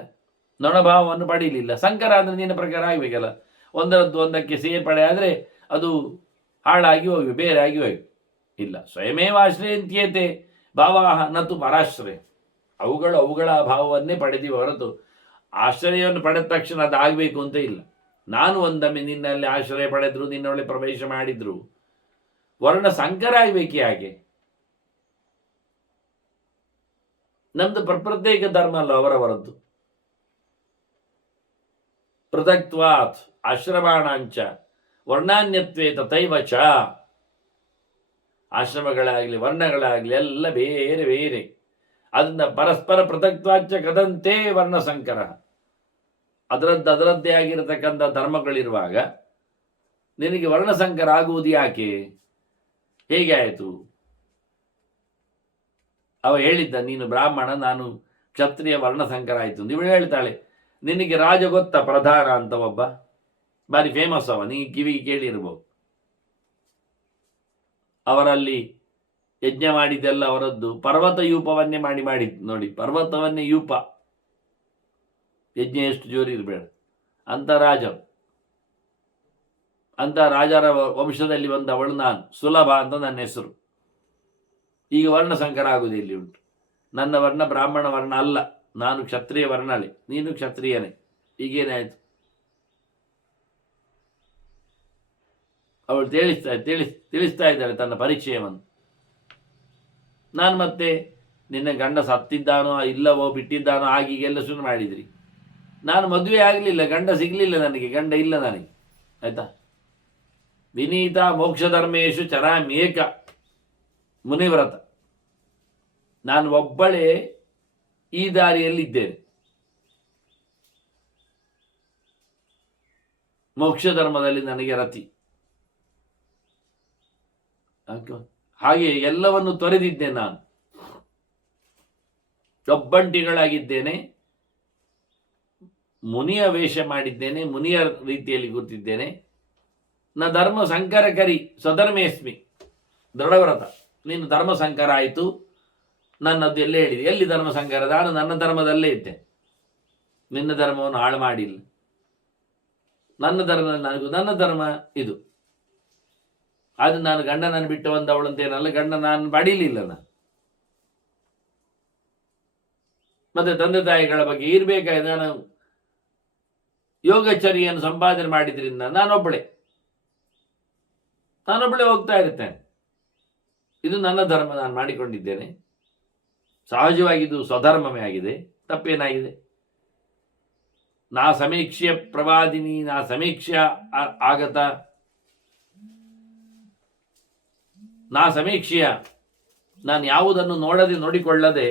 ನೊಣಭಾವವನ್ನು ಪಡೀಲಿಲ್ಲ. ಸಂಕರ ಅಂದರೆ ನಿನ್ನ ಪ್ರಕಾರ ಆಗಬೇಕಲ್ಲ. ಒಂದರದ್ದು ಒಂದಕ್ಕೆ ಸೇರ್ಪಡೆ ಆದರೆ ಅದು ಹಾಳಾಗಿ ಹೋಗಿ ಬೇರೆ ಆಗಿ ಹೋಗಿ ಇಲ್ಲ. ಸ್ವಯಮೇವ ಆಶ್ರಯಂತ್ಯೇತೆ ಭಾವಾಹ ನತು ಪರಾಶ್ರಯ. ಅವುಗಳ ಭಾವವನ್ನೇ ಪಡೆದಿವೆ ಹೊರತು ಆಶ್ರಯವನ್ನು ಪಡೆದ ತಕ್ಷಣ ಅದು ಆಗಬೇಕು ಅಂತ ಇಲ್ಲ. ನಾನು ಒಂದೊಮ್ಮೆ ನಿನ್ನಲ್ಲಿ ಆಶ್ರಯ ಪಡೆದ್ರು, ನಿನ್ನೊಳ್ಳೆ ಪ್ರವೇಶ ಮಾಡಿದ್ರು, ವರ್ಣ ಸಂಕರ ಆಗಬೇಕೇ ಹಾಗೆ? ನಮ್ದು ಪ್ರತ್ಯೇಕ ಧರ್ಮ ಅಲ್ಲ ಅವರವರದ್ದು. ಪೃಥಕ್ತ್ವಾತ್ ಆಶ್ರಮಾಣಾಂಚ ವರ್ಣಾನ್ಯತ್ವೇ ತಥೈವ ಚ. ಆಶ್ರಮಗಳಾಗಲಿ ವರ್ಣಗಳಾಗಲಿ ಎಲ್ಲ ಬೇರೆ ಬೇರೆ. ಅದನ್ನ ಪರಸ್ಪರ ಪೃಥಕ್ತ್ವಾಚ ಕದಂತೆ ವರ್ಣಸಂಕರ. ಅದರದ್ದೇ ಆಗಿರತಕ್ಕಂಥ ಧರ್ಮಗಳಿರುವಾಗ ನಿನಗೆ ವರ್ಣಸಂಕರ ಆಗುವುದು ಯಾಕೆ? ಹೇಗೆ ಆಯಿತು? ಅವ ಹೇಳಿದ್ದ, ನೀನು ಬ್ರಾಹ್ಮಣ, ನಾನು ಕ್ಷತ್ರಿಯ, ವರ್ಣಸಂಕರ ಆಯಿತು. ನೀವು ಹೇಳ್ತಾಳೆ, ನಿನಗೆ ರಾಜ ಗೊತ್ತಾ ಪ್ರಧಾನ ಅಂತ ಒಬ್ಬ ಬಾರಿ ಫೇಮಸ್ ಅವ, ನೀ ಕಿವಿಗೆ ಕೇಳಿರ್ಬೋದು. ಅವರಲ್ಲಿ ಯಜ್ಞ ಮಾಡಿದ್ದೆಲ್ಲ ಅವರದ್ದು ಪರ್ವತ ಯೂಪವನ್ನೇ ಮಾಡಿದ್ದು ನೋಡಿ. ಪರ್ವತವನ್ನೇ ಯೂಪ, ಯಜ್ಞ ಎಷ್ಟು ಜೋರಿ ಇರಬೇಡ ಅಂತ ರಾಜ. ಅಂತ ರಾಜರ ವಂಶದಲ್ಲಿ ಬಂದವಳು ನಾನು, ಸುಲಭ ಅಂತ ನನ್ನ ಹೆಸರು. ಈಗ ವರ್ಣಸಂಕರ ಆಗುವುದು ಇಲ್ಲಿ ಉಂಟು. ನನ್ನ ವರ್ಣ ಬ್ರಾಹ್ಮಣ ವರ್ಣ ಅಲ್ಲ, ನಾನು ಕ್ಷತ್ರಿಯ ವರ್ಣಳೆ, ನೀನು ಕ್ಷತ್ರಿಯನೇ. ಈಗೇನಾಯಿತು? ಅವಳು ತಿಳಿಸ್ತಾ ಇದ್ದಾಳೆ ತನ್ನ ಪರಿಚಯವನ್ನು. ನಾನು ಮತ್ತೆ ನಿನ್ನ ಗಂಡ ಸತ್ತಿದ್ದಾನೋ ಇಲ್ಲವೋ ಬಿಟ್ಟಿದ್ದಾನೋ ಆಗೀಗೆಲ್ಲ ಶುರು ಮಾಡಿದ್ರಿ. ನಾನು ಮದುವೆ ಆಗಲಿಲ್ಲ, ಗಂಡ ಸಿಗಲಿಲ್ಲ ನನಗೆ, ಗಂಡ ಇಲ್ಲ ನನಗೆ, ಆಯ್ತಾ? ವಿನೀತ ಮೋಕ್ಷಧರ್ಮೇಶು ಚರಾಮ್ಯೇಕ ಮುನಿವ್ರತ. ನಾನು ಒಬ್ಬಳೇ ಈ ದಾರಿಯಲ್ಲಿದ್ದೇನೆ. ಮೋಕ್ಷ ಧರ್ಮದಲ್ಲಿ ನನಗೆ ರತಿ. ಹಾಗೆ ಎಲ್ಲವನ್ನು ತೊರೆದಿದ್ದೇನೆ. ನಾನು ಒಬ್ಬಂಟಿಗಳಾಗಿದ್ದೇನೆ, ಮುನಿಯ ವೇಷ ಮಾಡಿದ್ದೇನೆ, ಮುನಿಯ ರೀತಿಯಲ್ಲಿ ಕೂತಿದ್ದೇನೆ. ನ ಧರ್ಮ ಸಂಕರ ಕರಿ ಸ್ವಧರ್ಮೇಸ್ಮಿ ದೃಢವ್ರತ. ನೀನು ಧರ್ಮ ಸಂಕರ ಆಯಿತು, ನನ್ನದ್ದು ಎಲ್ಲೇ ಹೇಳಿದೆ. ಎಲ್ಲಿ ಧರ್ಮ ಸಂಕರ? ನಾನು ನನ್ನ ಧರ್ಮದಲ್ಲೇ ಇದ್ದೆ, ನಿನ್ನ ಧರ್ಮವನ್ನು ಹಾಳು ಮಾಡಿಲ್ಲ. ನನ್ನ ಧರ್ಮದಲ್ಲಿ ನನಗೂ ನನ್ನ ಧರ್ಮ ಇದು. ಅದು ನಾನು ಗಂಡನನ್ನು ಬಿಟ್ಟು ಬಂದವಳಂತೇನಲ್ಲ, ಗಂಡ ನಾನು ಬಡಿಲಿಲ್ಲ. ನಾನು ಮತ್ತೆ ತಂದೆ ತಾಯಿಗಳ ಬಗ್ಗೆ ಇರಬೇಕಾಗಿ ನಾನು ಯೋಗಚರ್ಯನ್ನು ಸಂಪಾದನೆ ಮಾಡಿದ್ರಿಂದ ನಾನೊಬ್ಬಳೇ ಹೋಗ್ತಾ ಇರ್ತೇನೆ. ಇದು ನನ್ನ ಧರ್ಮ, ನಾನು ಮಾಡಿಕೊಂಡಿದ್ದೇನೆ. ಸಹಜವಾಗಿದ್ದು ಸ್ವಧರ್ಮವೇ ಆಗಿದೆ, ತಪ್ಪೇನಾಗಿದೆ? ನಾ ಸಮೀಕ್ಷ್ಯ ಪ್ರವಾದಿನಿ, ನಾ ಸಮೀಕ್ಷ್ಯ ಆಗತ, ನಾ ಸಮೀಕ್ಷೆಯ, ನಾನು ಯಾವುದನ್ನು ನೋಡದೆ ನೋಡಿಕೊಳ್ಳದೆ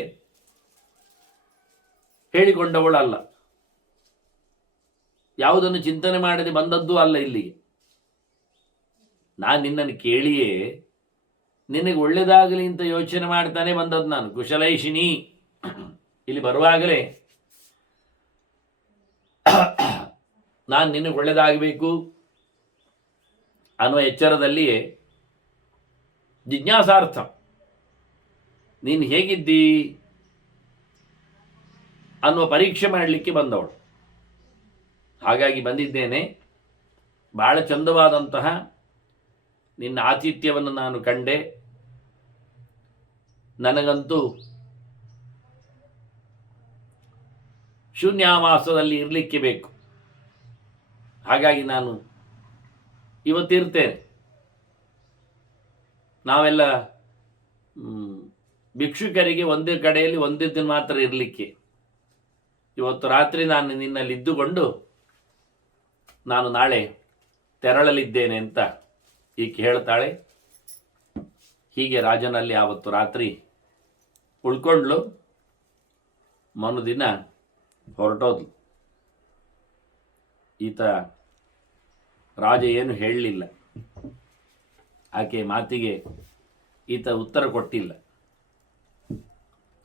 ಹೇಳಿಕೊಂಡವಳಲ್ಲ, ಯಾವುದನ್ನು ಚಿಂತನೆ ಮಾಡದೆ ಬಂದದ್ದು ಅಲ್ಲ ಇಲ್ಲಿಗೆ. ನಾನು ನಿನ್ನನ್ನು ಕೇಳಿಯೇ ನಿನಗೆ ಒಳ್ಳೆಯದಾಗಲಿ ಅಂತ ಯೋಚನೆ ಮಾಡ್ತಾನೆ ಬಂದದ್ದು. ನಾನು ಕುಶಲೈಷಿನಿ. ಇಲ್ಲಿ ಬರುವಾಗಲೇ ನಾನು ನಿನಗೆ ಒಳ್ಳೆಯದಾಗಬೇಕು ಅನ್ನುವ ಎಚ್ಚರದಲ್ಲಿಯೇ ಜಿಜ್ಞಾಸಾರ್ಥ ನೀನು ಹೇಗಿದ್ದೀ ಅನ್ನುವ ಪರೀಕ್ಷೆ ಮಾಡಲಿಕ್ಕೆ ಬಂದವಳು. ಹಾಗಾಗಿ ಬಂದಿದ್ದೇನೆ. ಬಹಳ ಚಂದವಾದಂತಹ ನಿನ್ನ ಆತಿಥ್ಯವನ್ನು ನಾನು ಕಂಡೆ. ನನಗಂತೂ ಶೂನ್ಯಾವಾಸದಲ್ಲಿ ಇರಲಿಕ್ಕೆ ಬೇಕು. ಹಾಗಾಗಿ ನಾನು ಇವತ್ತಿರ್ತೇನೆ. ನಾವೆಲ್ಲ ಭಿಕ್ಷುಕರಿಗೆ ಒಂದೇ ಕಡೆಯಲ್ಲಿ ಒಂದೇ ದಿನ ಮಾತ್ರ ಇರಲಿಕ್ಕೆ. ಇವತ್ತು ರಾತ್ರಿ ನಾನು ನಿನ್ನಲ್ಲಿ ಇದ್ದುಕೊಂಡು ನಾನು ನಾಳೆ ತೆರಳಲಿದ್ದೇನೆ ಅಂತ ಈಕೆ ಹೇಳ್ತಾಳೆ. ಹೀಗೆ ರಾಜನಲ್ಲಿ ಆವತ್ತು ರಾತ್ರಿ ಉಳ್ಕೊಂಡ್ಲು. ಮರುದಿನ ಹೊರಟೋದ್ಲು. ಈತ ರಾಜ ಏನು ಹೇಳಲಿಲ್ಲ. ಆಕೆ ಮಾತಿಗೆ ಈತ ಉತ್ತರ ಕೊಟ್ಟಿಲ್ಲ.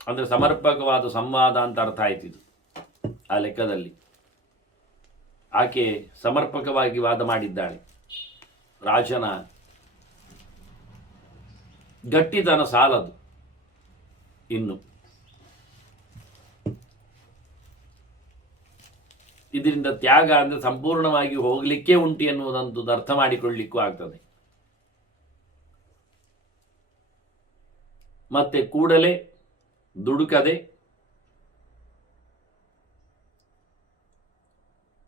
ಅಂದರೆ ಸಮರ್ಪಕವಾದ ಸಂವಾದ ಅಂತ ಅರ್ಥ ಆಯ್ತಿದ್ದು ಆ ಲೆಕ್ಕದಲ್ಲಿ. ಆಕೆ ಸಮರ್ಪಕವಾಗಿ ವಾದ ಮಾಡಿದ್ದಾಳೆ. ರಾಜನ ಗಟ್ಟಿತನ ಸಾಲದು ಇನ್ನು. ಇದರಿಂದ ತ್ಯಾಗ ಅಂದರೆ ಸಂಪೂರ್ಣವಾಗಿ ಹೋಗಲಿಕ್ಕೆ ಉಂಟು ಎನ್ನುವುದಂತೂ ಅರ್ಥ ಮಾಡಿಕೊಳ್ಳಿಕ್ಕೂ ಆಗ್ತದೆ. ಮತ್ತೆ ಕೂಡಲೇ ದುಡುಕದೆ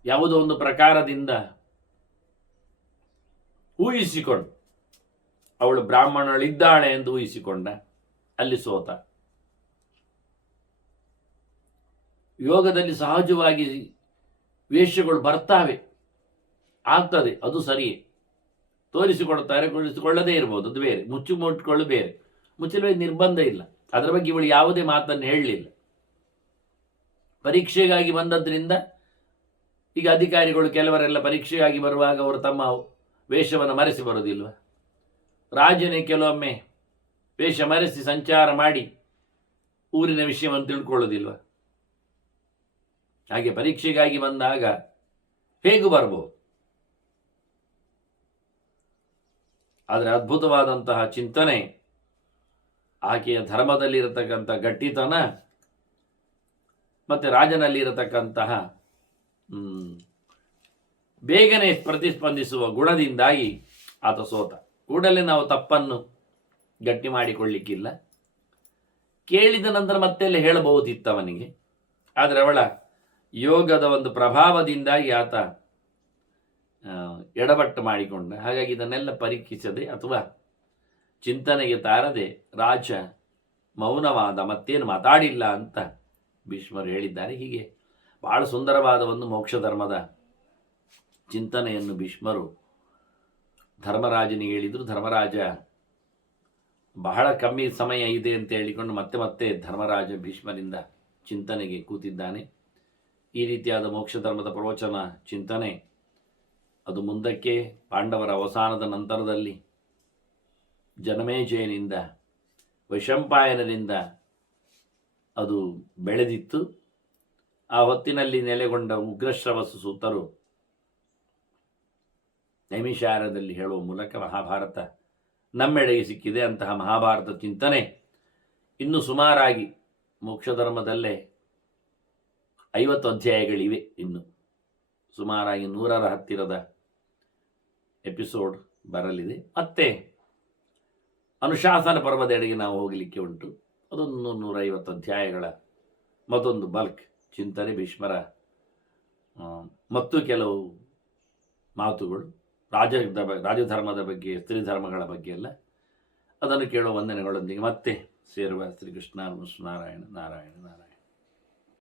ಯಾವುದೋ ಒಂದು ಪ್ರಕಾರದಿಂದ ಊಹಿಸಿಕೊಂಡು, ಅವಳು ಬ್ರಾಹ್ಮಣಳಿದ್ದಾಳೆ ಎಂದು ಊಹಿಸಿಕೊಂಡ. ಅಲ್ಲಿ ಸೋತ. ಯೋಗದಲ್ಲಿ ಸಹಜವಾಗಿ ವೇಷಗಳು ಬರ್ತಾವೆ, ಆಗ್ತದೆ, ಅದು ಸರಿಯೇ. ತೋರಿಸಿಕೊಡ್ತಾರೆ, ಕೊಡಿಸಿಕೊಳ್ಳದೇ ಇರ್ಬೋದು, ಅದು ಬೇರೆ. ಮುಚ್ಚಿಕೊಳ್ಳು ಬೇರೆ, ಮುಚ್ಚಲು ನಿರ್ಬಂಧ ಇಲ್ಲ. ಅದರ ಬಗ್ಗೆ ಇವಳು ಯಾವುದೇ ಮಾತನ್ನು ಹೇಳಲಿಲ್ಲ. ಪರೀಕ್ಷೆಗಾಗಿ ಬಂದದ್ರಿಂದ ಈಗ ಅಧಿಕಾರಿಗಳು ಕೆಲವರೆಲ್ಲ ಪರೀಕ್ಷೆಗಾಗಿ ಬರುವಾಗ ಅವರು ತಮ್ಮ ವೇಷವನ್ನು ಮರೆಸಿ ಬರೋದಿಲ್ವ? ರಾಜನೇ ಕೆಲವೊಮ್ಮೆ ವೇಷ ಮರೆಸಿ ಸಂಚಾರ ಮಾಡಿ ಊರಿನ ವಿಷಯವನ್ನು ತಿಳ್ಕೊಳ್ಳೋದಿಲ್ವ? ಹಾಗೆ ಪರೀಕ್ಷೆಗಾಗಿ ಬಂದಾಗ ಹೇಗೂ ಬರ್ಬೋದು. ಆದರೆ ಅದ್ಭುತವಾದಂತಹ ಚಿಂತನೆ, ಆಕೆಯ ಧರ್ಮದಲ್ಲಿರತಕ್ಕಂಥ ಗಟ್ಟಿತನ ಮತ್ತು ರಾಜನಲ್ಲಿರತಕ್ಕಂತಹ ಬೇಗನೆ ಪ್ರತಿಸ್ಪಂದಿಸುವ ಗುಣದಿಂದಾಗಿ ಆತ ಸೋತ. ಕೂಡಲೇ ನಾವು ತಪ್ಪನ್ನು ಗಟ್ಟಿ ಮಾಡಿಕೊಳ್ಳಿಕ್ಕಿಲ್ಲ. ಕೇಳಿದ ನಂತರ ಮತ್ತೆಲ್ಲ ಹೇಳಬಹುದಿತ್ತವನಿಗೆ. ಆದರೆ ಅವಳ ಯೋಗದ ಒಂದು ಪ್ರಭಾವದಿಂದಾಗಿ ಆತ ಎಡವಟ್ಟು ಮಾಡಿಕೊಂಡ. ಹಾಗಾಗಿ ಇದನ್ನೆಲ್ಲ ಪರೀಕ್ಷಿಸದೆ ಅಥವಾ ಚಿಂತನೆಗೆ ತಾರದೆ ರಾಜ ಮೌನವಾದ, ಮತ್ತೇನು ಮಾತಾಡಿಲ್ಲ ಅಂತ ಭೀಷ್ಮರು ಹೇಳಿದ್ದಾರೆ. ಹೀಗೆ ಬಹಳ ಸುಂದರವಾದ ಒಂದು ಮೋಕ್ಷ ಧರ್ಮದ ಚಿಂತನೆಯನ್ನು ಭೀಷ್ಮರು ಧರ್ಮರಾಜನಿಗೆ ಹೇಳಿದರು. ಧರ್ಮರಾಜ ಬಹಳ ಕಮ್ಮಿ ಸಮಯ ಇದೆ ಅಂತ ಹೇಳಿಕೊಂಡು ಮತ್ತೆ ಮತ್ತೆ ಧರ್ಮರಾಜ ಭೀಷ್ಮರಿಂದ ಚಿಂತನೆಗೆ ಕೂತಿದ್ದಾನೆ. ಈ ರೀತಿಯಾದ ಮೋಕ್ಷ ಧರ್ಮದ ಪ್ರವಚನ ಚಿಂತನೆ ಅದು ಮುಂದಕ್ಕೆ ಪಾಂಡವರ ಅವಸಾನದ ನಂತರದಲ್ಲಿ ಜನಮೇಜಯನಿಂದ, ವೈಶಂಪಾಯನರಿಂದ ಅದು ಬೆಳೆದಿತ್ತು. ಆ ಹೊತ್ತಿನಲ್ಲಿ ನೆಲೆಗೊಂಡ ಉಗ್ರಶ್ರವಸ್ಸು ಸೂತರು ನೈಮಿಷಾರದಲ್ಲಿ ಹೇಳುವ ಮೂಲಕ ಮಹಾಭಾರತ ನಮ್ಮೆಡೆಗೆ ಸಿಕ್ಕಿದೆ. ಅಂತಹ ಮಹಾಭಾರತ ಚಿಂತನೆ ಇನ್ನೂ ಸುಮಾರಾಗಿ ಮೋಕ್ಷ ಧರ್ಮದಲ್ಲೇ 50 ಅಧ್ಯಾಯಗಳಿವೆ. ಇನ್ನು ಸುಮಾರಾಗಿ 100ರ ಹತ್ತಿರದ ಎಪಿಸೋಡ್ ಬರಲಿದೆ. ಮತ್ತೆ ಅನುಶಾಸನ ಪರ್ವದೆಡೆಗೆ ನಾವು ಹೋಗಲಿಕ್ಕೆ ಉಂಟು. ಅದೊಂದು 150 ಅಧ್ಯಾಯಗಳ ಮತ್ತೊಂದು ಬಲ್ಕ್ ಚಿಂತನೆ ಭೀಷ್ಮರ ಮತ್ತು ಕೆಲವು ಮಾತುಗಳು ರಾಜಧರ್ಮದ ಬಗ್ಗೆ, ಸ್ತ್ರೀ ಧರ್ಮಗಳ ಬಗ್ಗೆ ಎಲ್ಲ ಅದನ್ನು ಕೇಳುವ ವಂದನೆಗಳೊಂದಿಗೆ ಮತ್ತೆ ಸೇರುವ ಶ್ರೀಕೃಷ್ಣ ನಾರಾಯಣ ನಾರಾಯಣ ನಾರಾಯಣ.